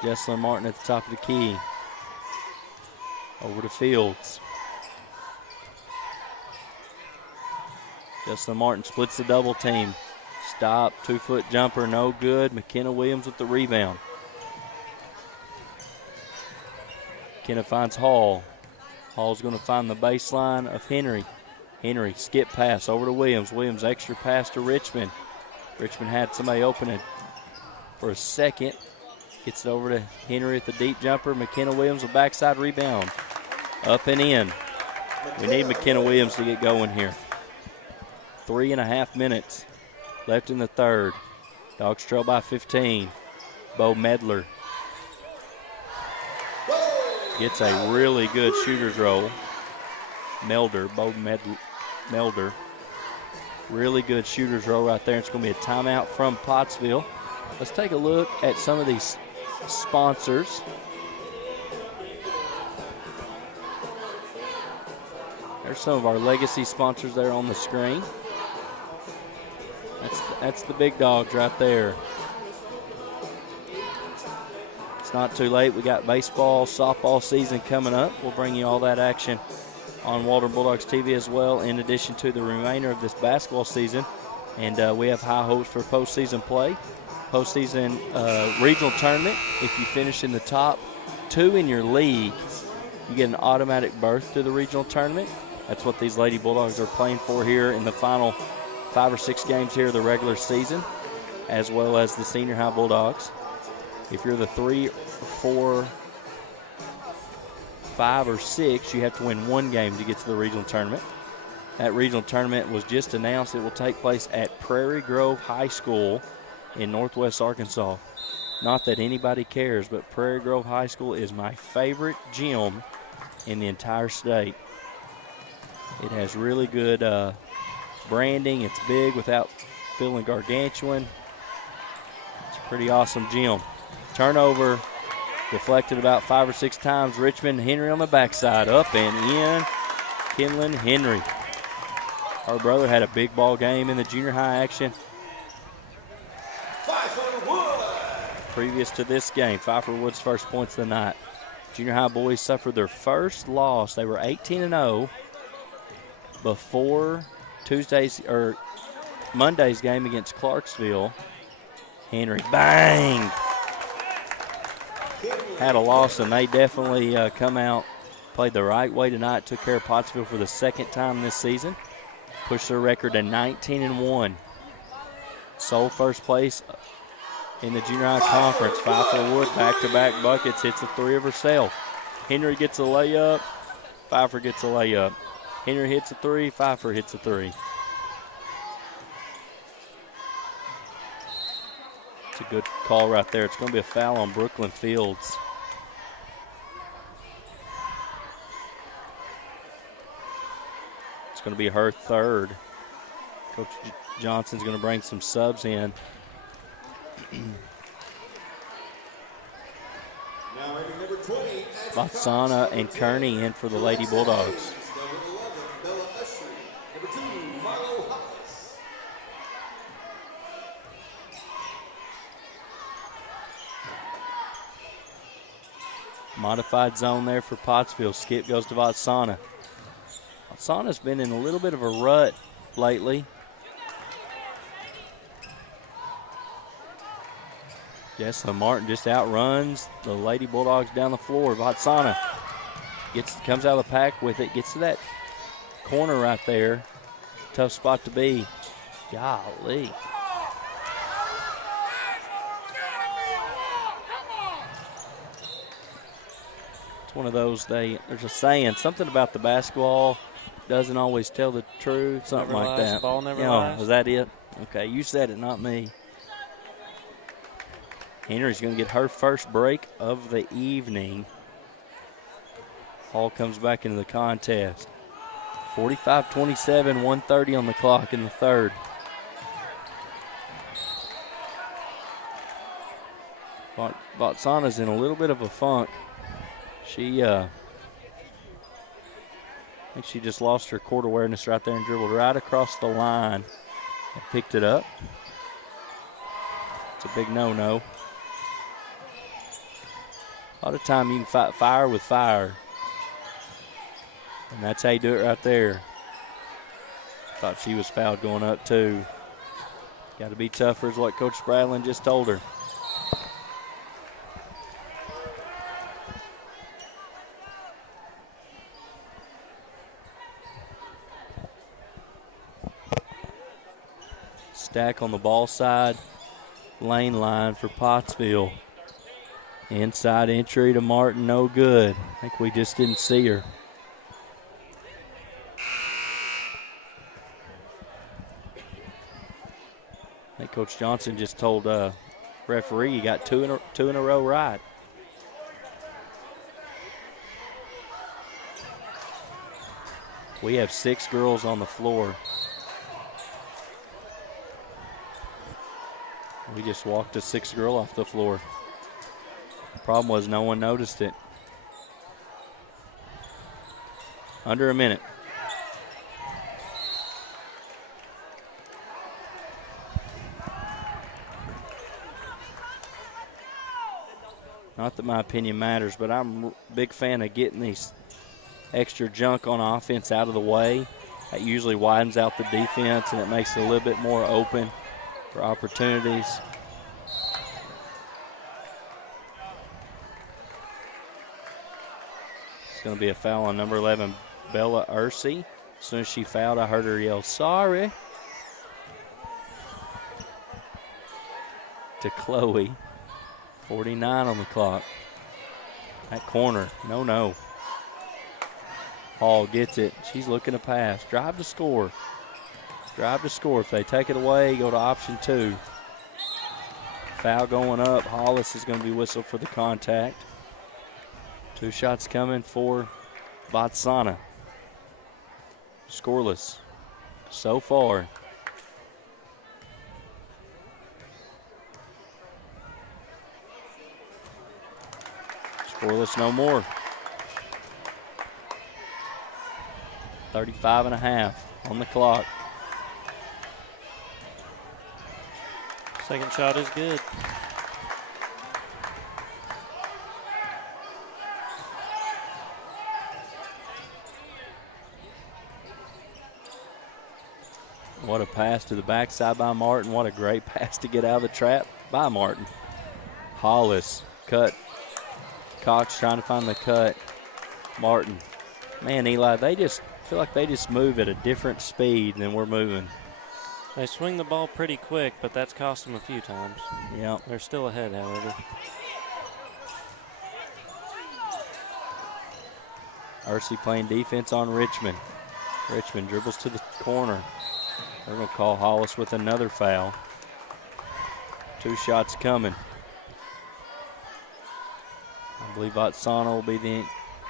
Jesslyn Martin at the top of the key. Over to Fields. Jesslyn Martin splits the double team. Stop, 2-foot jumper, no good. McKenna Williams with the rebound. McKenna finds Hall. Hall's going to find the baseline of Henry. Henry, skip pass over to Williams. Williams, extra pass to Richmond. Richmond had somebody open for a second. Gets it over to Henry with the deep jumper. McKenna Williams, a backside rebound. Up and in. We need McKenna Williams to get going here. 3.5 minutes left in the third. Dogs trail by 15. Bo Medler gets a really good shooter's roll. Bo Melder. Really good shooter's roll right there. It's going to be a timeout from Pottsville. Let's take a look at some of these sponsors. There's some of our legacy sponsors there on the screen. That's the big dogs right there. It's not too late. We got baseball, softball season coming up. We'll bring you all that action on Waldron Bulldogs TV as well, in addition to the remainder of this basketball season. And we have high hopes for postseason play. Postseason regional tournament. If you finish in the top 2 in your league, you get an automatic berth to the regional tournament. That's what these Lady Bulldogs are playing for here in the final 5 or 6 games here of the regular season, as well as the senior high Bulldogs. If you're the 3, 4, 5, or 6, you have to win 1 game to get to the regional tournament. That regional tournament was just announced. It will take place at Prairie Grove High School in Northwest Arkansas. Not that anybody cares, but Prairie Grove High School is my favorite gym in the entire state. It has really good branding. It's big without feeling gargantuan. It's a pretty awesome gym. Turnover, deflected about 5 or 6 times. Richmond, Henry on the backside, up and in. Kinlan Henry. Her brother had a big ball game in the junior high action. Previous to this game, Pfeiffer Wood's first points of the night. Junior high boys suffered their first loss. They were 18-0 before Monday's game against Clarksville. Henry, bang! Had a loss, and they definitely come out, played the right way tonight, took care of Pottsville for the second time this season, pushed their record to 19-1. Sole first place in the junior high conference. Pfeiffer Wood, back-to-back buckets, hits a 3 of herself. Henry gets a layup, Pfeiffer gets a layup. Henry hits a 3, Pfeiffer hits a 3. It's a good call right there. It's going to be a foul on Brooklyn Fields. It's going to be her third. Coach Johnson's going to bring some subs in. Batsana and Kearney in for the Lady Bulldogs. Modified zone there for Pottsville. Skip goes to Vatsana. Vatsana's been in a little bit of a rut lately. Jessa Martin just outruns the Lady Bulldogs down the floor. Vatsana comes out of the pack with it, gets to that corner right there. Tough spot to be. Golly. It's one of those, there's a saying, something about the basketball doesn't always tell the truth, something Never like lasts, that. ball never lasts. Was that it? Okay, you said it, not me. Henry's going to get her first break of the evening. Hall comes back into the contest. 45-27, 1:30 on the clock in the third. Vatsana's in a little bit of a funk. I think she just lost her court awareness right there and dribbled right across the line and picked it up. It's a big no-no. A lot of time you can fight fire with fire. And that's how you do it right there. Thought she was fouled going up too. Got to be tougher is what Coach Spradlin just told her. Stack on the ball side, lane line for Pottsville. Inside entry to Martin, no good. I think we just didn't see her. I think Coach Johnson just told referee you got two in a row right. We have 6 girls on the floor. We just walked a 6th girl off the floor. The problem was no one noticed it. Under a minute. Not that my opinion matters, but I'm a big fan of getting these extra junk on offense out of the way. That usually widens out the defense and it makes it a little bit more open for opportunities. It's going to be a foul on number 11, Bella Ursi. As soon as she fouled, I heard her yell, "Sorry," to Chloe. 49 on the clock. That corner, no. Hall gets it. She's looking to pass. Drive to score. Drive to score. If they take it away, go to option 2. Foul going up. Hollis is going to be whistled for the contact. 2 shots coming for Botswana. Scoreless so far. Scoreless no more. 35.5 on the clock. Second shot is good. What a pass to the backside by Martin. What a great pass to get out of the trap by Martin. Hollis cut. Cox trying to find the cut. Martin. Man, Eli, they just feel like they just move at a different speed than we're moving. They swing the ball pretty quick, but that's cost them a few times. Yeah. They're still ahead, however. Ursi playing defense on Richmond. Richmond dribbles to the corner. They're going to call Hollis with another foul. 2 shots coming. I believe Botswana will be the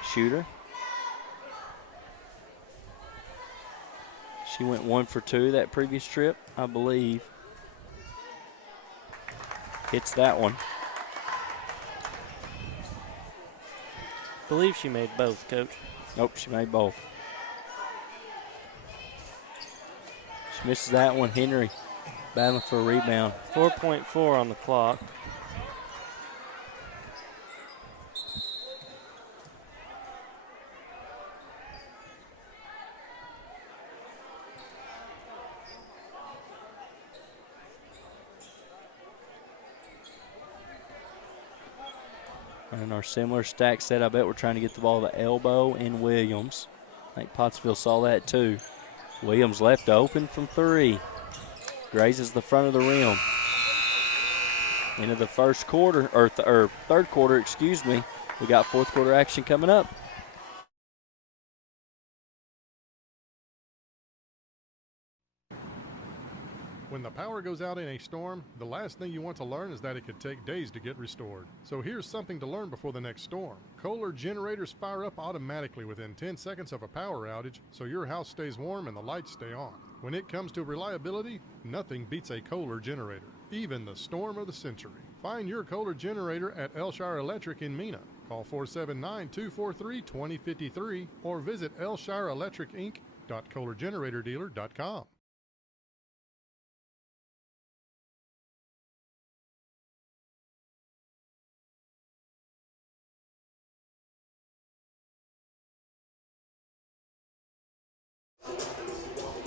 shooter. She went 1 for 2 that previous trip, I believe. Hits that one. I believe she made both, Coach. Nope, she made both. She misses that one. Henry battling for a rebound. 4.4 on the clock. And our similar stack set, I bet we're trying to get the ball to Elbow and Williams. I think Pottsville saw that too. Williams left open from 3. Grazes the front of the rim. Into the first quarter, or third quarter, excuse me. We got 4th quarter action coming up. When the power goes out in a storm, the last thing you want to learn is that it could take days to get restored. So here's something to learn before the next storm. Kohler generators fire up automatically within 10 seconds of a power outage, so your house stays warm and the lights stay on. When it comes to reliability, nothing beats a Kohler generator, even the storm of the century. Find your Kohler generator at Elshire Electric in Mena. Call 479-243-2053 or visit elshireelectricinc.kohlergeneratordealer.com.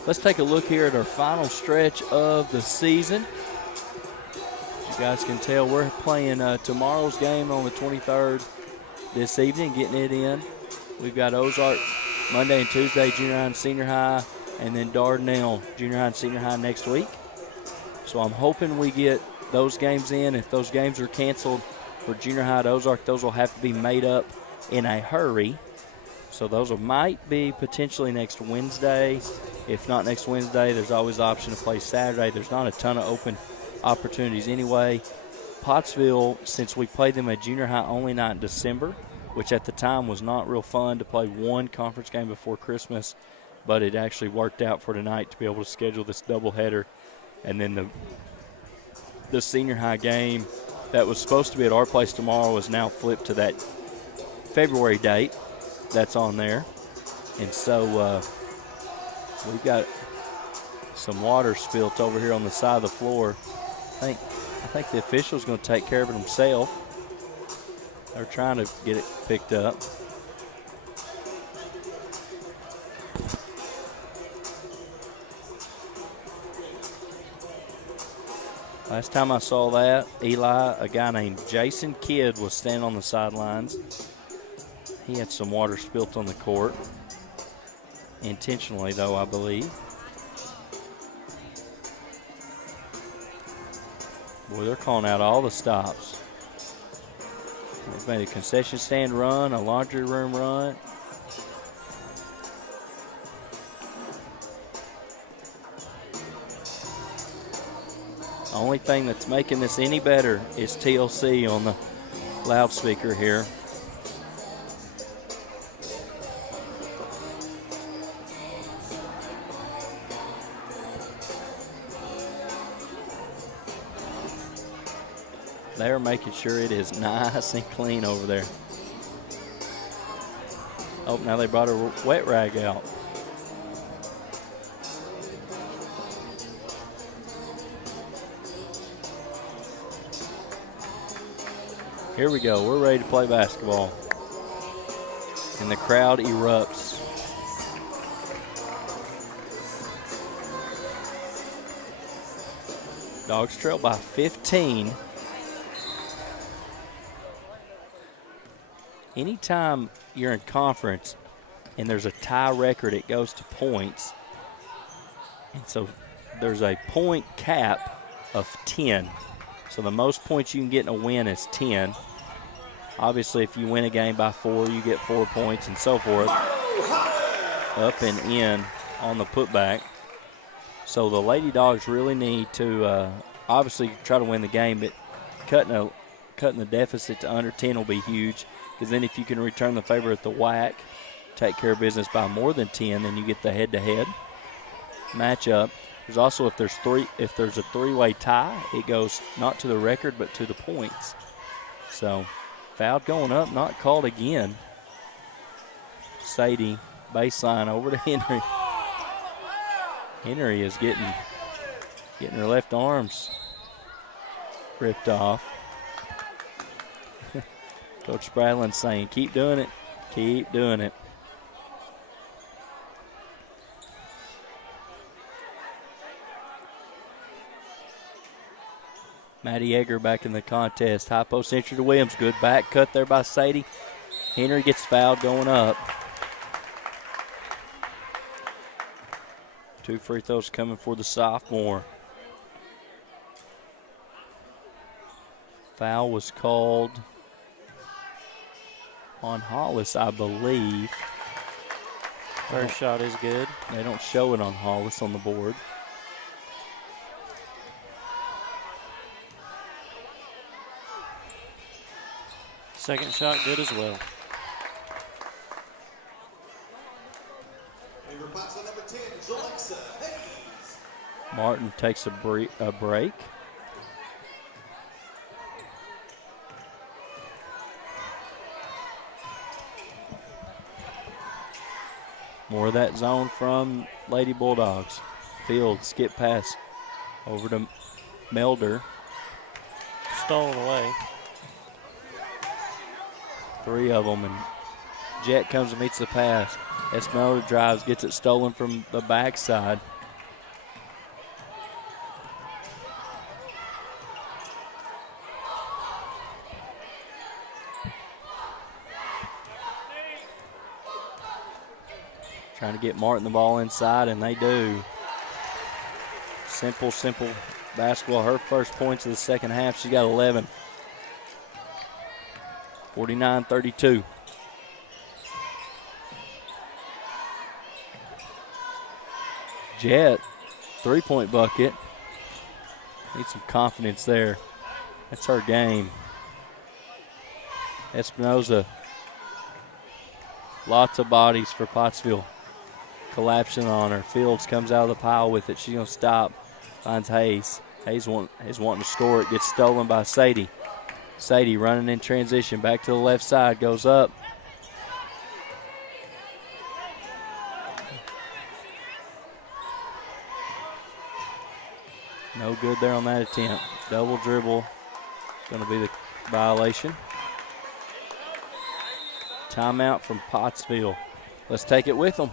let's take a look here at our final stretch of the season. You guys can tell we're playing tomorrow's game on the 23rd this evening, getting it in. We've got Ozark Monday and Tuesday, junior high and senior high, and then Dardanelle, junior high and senior high next week. So I'm hoping we get those games in. If those games are canceled for junior high at Ozark, those will have to be made up in a hurry. So those might be potentially next Wednesday. If not next Wednesday, there's always the option to play Saturday. There's not a ton of open opportunities anyway. Pottsville, since we played them at junior high only night in December, which at the time was not real fun to play one conference game before Christmas, but it actually worked out for tonight to be able to schedule this doubleheader. And then the senior high game that was supposed to be at our place tomorrow is now flipped to that February date that's on there. And so we've got some water spilt over here on the side of the floor. I think the official's going to take care of it himself. They're trying to get it picked up. Last time I saw that, Eli, a guy named Jason Kidd, was standing on the sidelines. He had some water spilt on the court. Intentionally, though, I believe. Boy, they're calling out all the stops. They've made a concession stand run, a laundry room run. The only thing that's making this any better is TLC on the loudspeaker here. They're making sure it is nice and clean over there. Oh, now they brought a wet rag out. Here we go. We're ready to play basketball. And the crowd erupts. Dogs trail by 15. Anytime you're in conference and there's a tie record, it goes to points. And so there's a point cap of 10. So the most points you can get in a win is 10. Obviously, if you win a game by 4, you get 4 points and so forth. Up and in on the putback. So the Lady Dogs really need to obviously try to win the game, but cutting the deficit to under 10 will be huge. Because then if you can return the favor at the WAC, take care of business by more than 10, then you get the head-to-head matchup. There's also, if there's a three-way tie, it goes not to the record but to the points. So foul going up, not called again. Sadie, baseline over to Henry. Henry is getting her left arms ripped off. Coach Spradlin's saying, keep doing it, keep doing it. Maddie Egger back in the contest. High post entry to Williams. Good back cut there by Sadie. Henry gets fouled going up. 2 free throws coming for the sophomore. Foul was called on Hollis, I believe. First shot is good. They don't show it on Hollis on the board. Second shot good as well. Martin takes a break. More of that zone from Lady Bulldogs. Field skip pass over to Melder. Stolen away. 3 of them, and Jet comes and meets the pass. Espinosa drives, gets it stolen from the backside. Trying to get Martin the ball inside, and they do. Simple basketball. Her first points of the second half. She got 11. 49-32. Jet, three-point bucket. Need some confidence there. That's her game. Espinosa. Lots of bodies for Pottsville. Collapsing on her. Fields comes out of the pile with it. She's going to stop. Finds Hayes. Hayes wanting to score it. Gets stolen by Sadie. Sadie running in transition. Back to the left side. Goes up. No good there on that attempt. Double dribble. Going to be the violation. Timeout from Pottsville. Let's take it with them.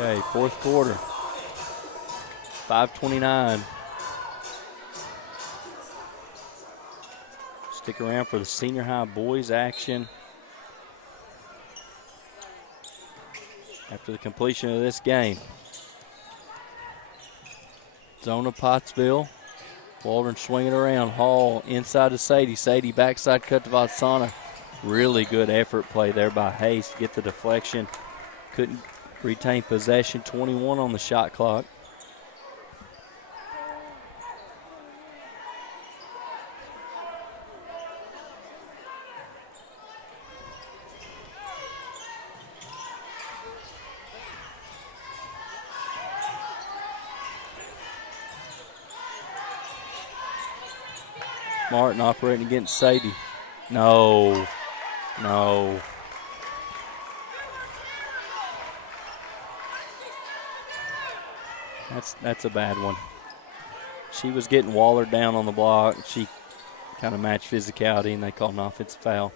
Okay, fourth quarter. 5:29. Stick around for the senior high boys action. After the completion of this game. Zone of Pottsville. Waldron swinging around. Hall inside to Sadie. Sadie backside cut to Vatsana. Really good effort play there by Hayes to get the deflection. Couldn't retain possession. 21 on the shot clock. Martin operating against Sadie. No. That's a bad one. She was getting Waller down on the block. She kind of matched physicality, and they called an offensive foul.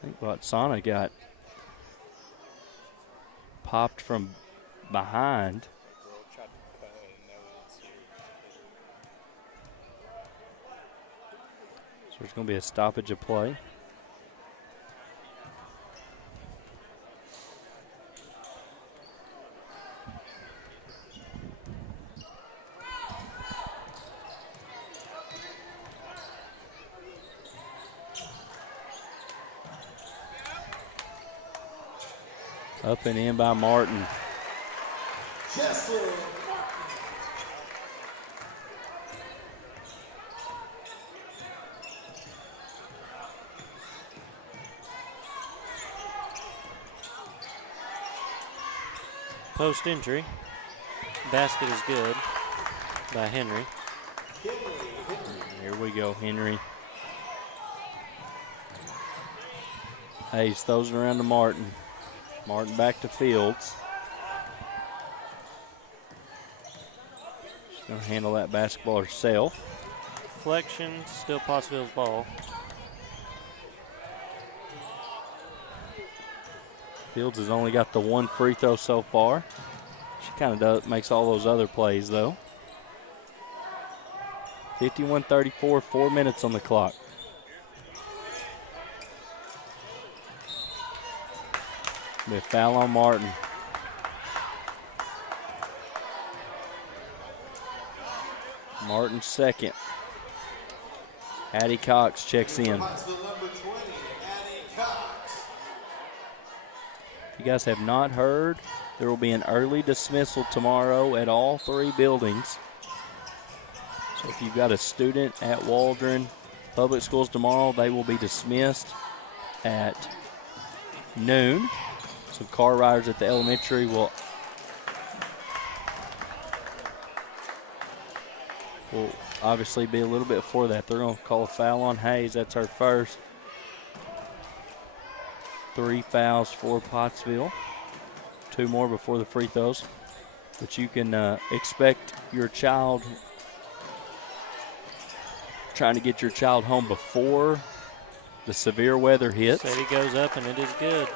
I think Vatsana got popped from behind. So there's going to be a stoppage of play. Up and in by Martin. Post injury. Basket is good by Henry. Here we go, Henry. Hayes throws it around to Martin. Martin back to Fields. She's going to handle that basketball herself. deflection, still Pottsville's ball. Fields has only got the one free throw so far. She kind of makes all those other plays, though. 51-34, 4 minutes on the clock. Be a foul on Martin. Martin's second. Addie Cox checks in. If you guys have not heard, there will be an early dismissal tomorrow at all 3 buildings. So if you've got a student at Waldron Public Schools tomorrow, they will be dismissed at noon. So car riders at the elementary will obviously be a little bit before that. They're going to call a foul on Hayes. That's her first. 3 fouls for Pottsville. 2 more before the free throws. But you can expect your child, trying to get your child home before the severe weather hits. Sadie goes up, and it is good.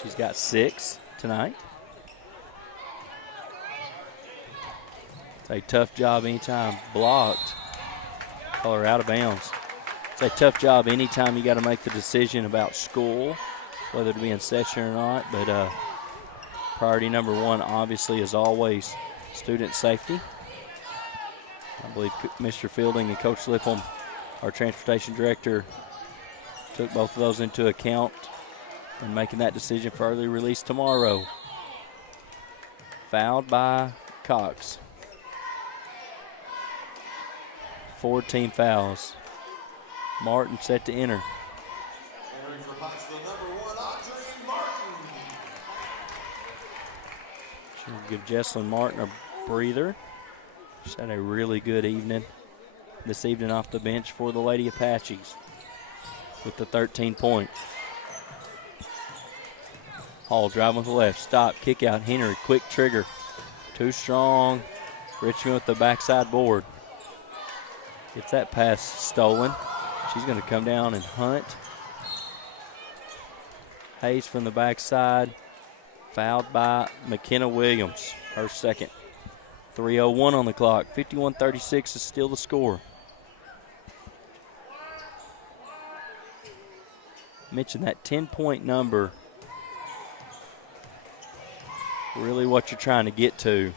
She's got 6 tonight. It's a tough job anytime blocked. Call her out of bounds. It's a tough job anytime you got to make the decision about school, whether to be in session or not. But priority number 1, obviously, is always student safety. I believe Mr. Fielding and Coach Lippum, our transportation director, took both of those into account in making that decision for early release tomorrow. Fouled by Cox. 4 team fouls. Martin set to enter. Entering for Pottsville, number 1, Audrey Martin. She'll give Jesslyn Martin a breather. She's had a really good evening this evening off the bench for the Lady Apaches with the 13 points. Hall driving with the left, stop, kick out, Henry, quick trigger. Too strong. Richmond with the backside board. Gets that pass stolen. She's going to come down and hunt. Hayes from the backside, fouled by McKenna Williams, her second. 3:01 on the clock. 51-36 is still the score. Mentioned that 10-point number. Really what you're trying to get to.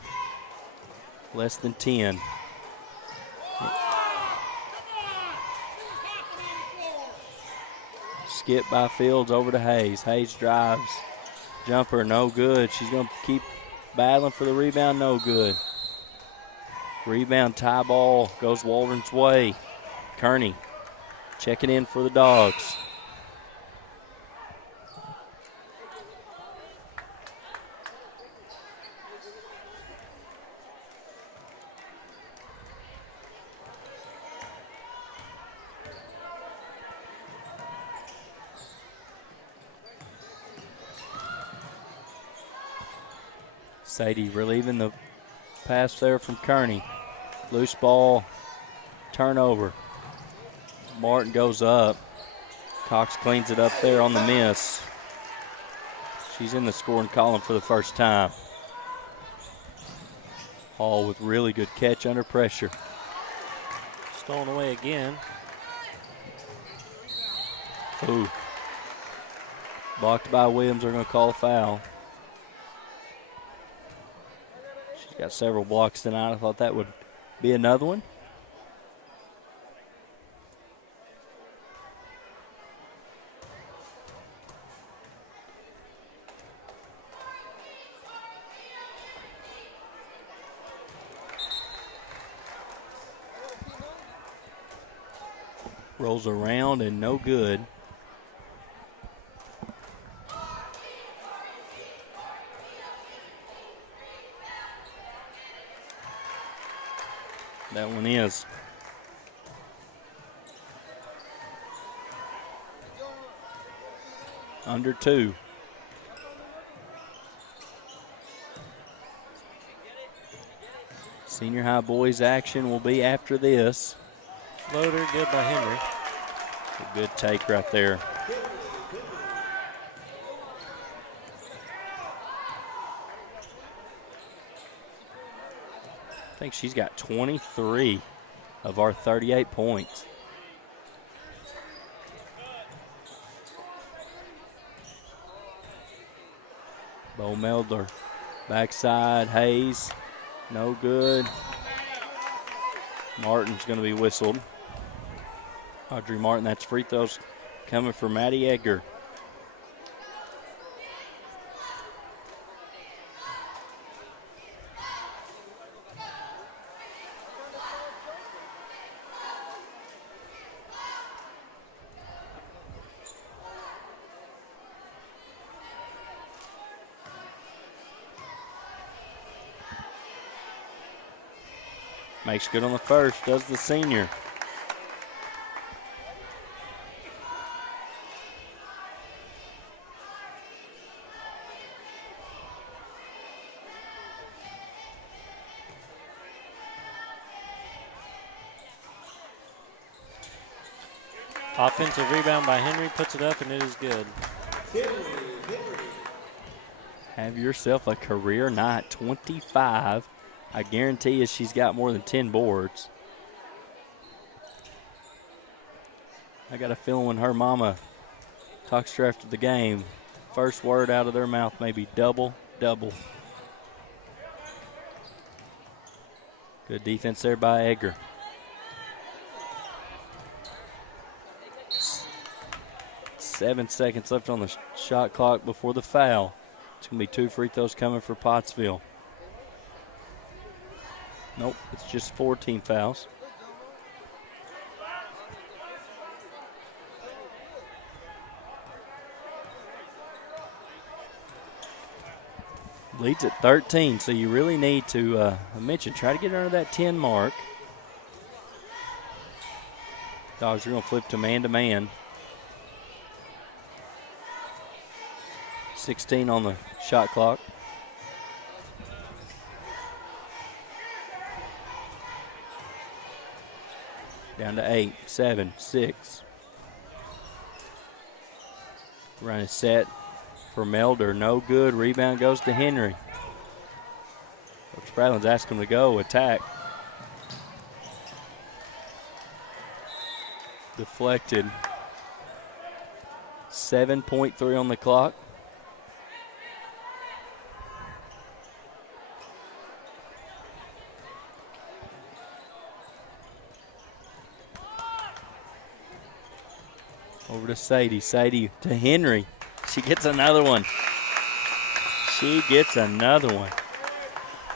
Less than 10. Skip by Fields over to Hayes. Hayes drives. Jumper, no good. She's going to keep battling for the rebound, no good. Rebound, tie ball, goes Waldron's way. Kearney checking in for the Dogs. Sadie relieving the pass there from Kearney. Loose ball, turnover. Martin goes up. Cox cleans it up there on the miss. She's in the scoring column for the first time. Hall with really good catch under pressure. Stolen away again. Ooh. Blocked by Williams. They're going to call a foul. She's got several blocks tonight. I thought that would be another one. Rolls around and no good. That one is. Under 2. Senior high boys action will be after this. Floater, good by Henry. A good take right there. I think she's got 23 of our 38 points. Bo Meldler, backside, Hayes, no good. Martin's going to be whistled. Audrey Martin, that's free throws coming for Maddie Edgar. Makes good on the first, does the senior. Offensive rebound by Henry, puts it up, and it is good. Have yourself a career night, 25. I guarantee you she's got more than 10 boards. I got a feeling when her mama talks to her after the game, first word out of their mouth may be double, double. Good defense there by Edgar. Seven seconds left on the shot clock before the foul. It's going to be 2 free throws coming for Pottsville. Nope, it's just 14 fouls. Leads at 13, so you really need to, I mentioned, try to get under that 10 mark. Dogs are going to flip to man-to-man. 16 on the shot clock. Down to 8, 7, 6. Run is set for Melder. No good. Rebound goes to Henry. Coach Spradlin's asked him to go. Attack. Deflected. 7.3 on the clock. Over to Sadie. Sadie to Henry. She gets another one. She gets another one.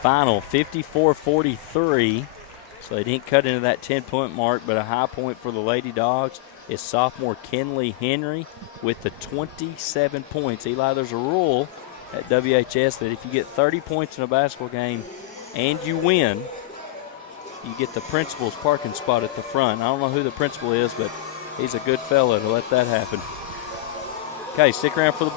Final 54-43. So they didn't cut into that 10-point mark, but a high point for the Lady Dogs is sophomore Kenley Henry with the 27 points. Eli, there's a rule at WHS that if you get 30 points in a basketball game and you win, you get the principal's parking spot at the front. I don't know who the principal is, but he's a good fella to let that happen. Okay, stick around for the board.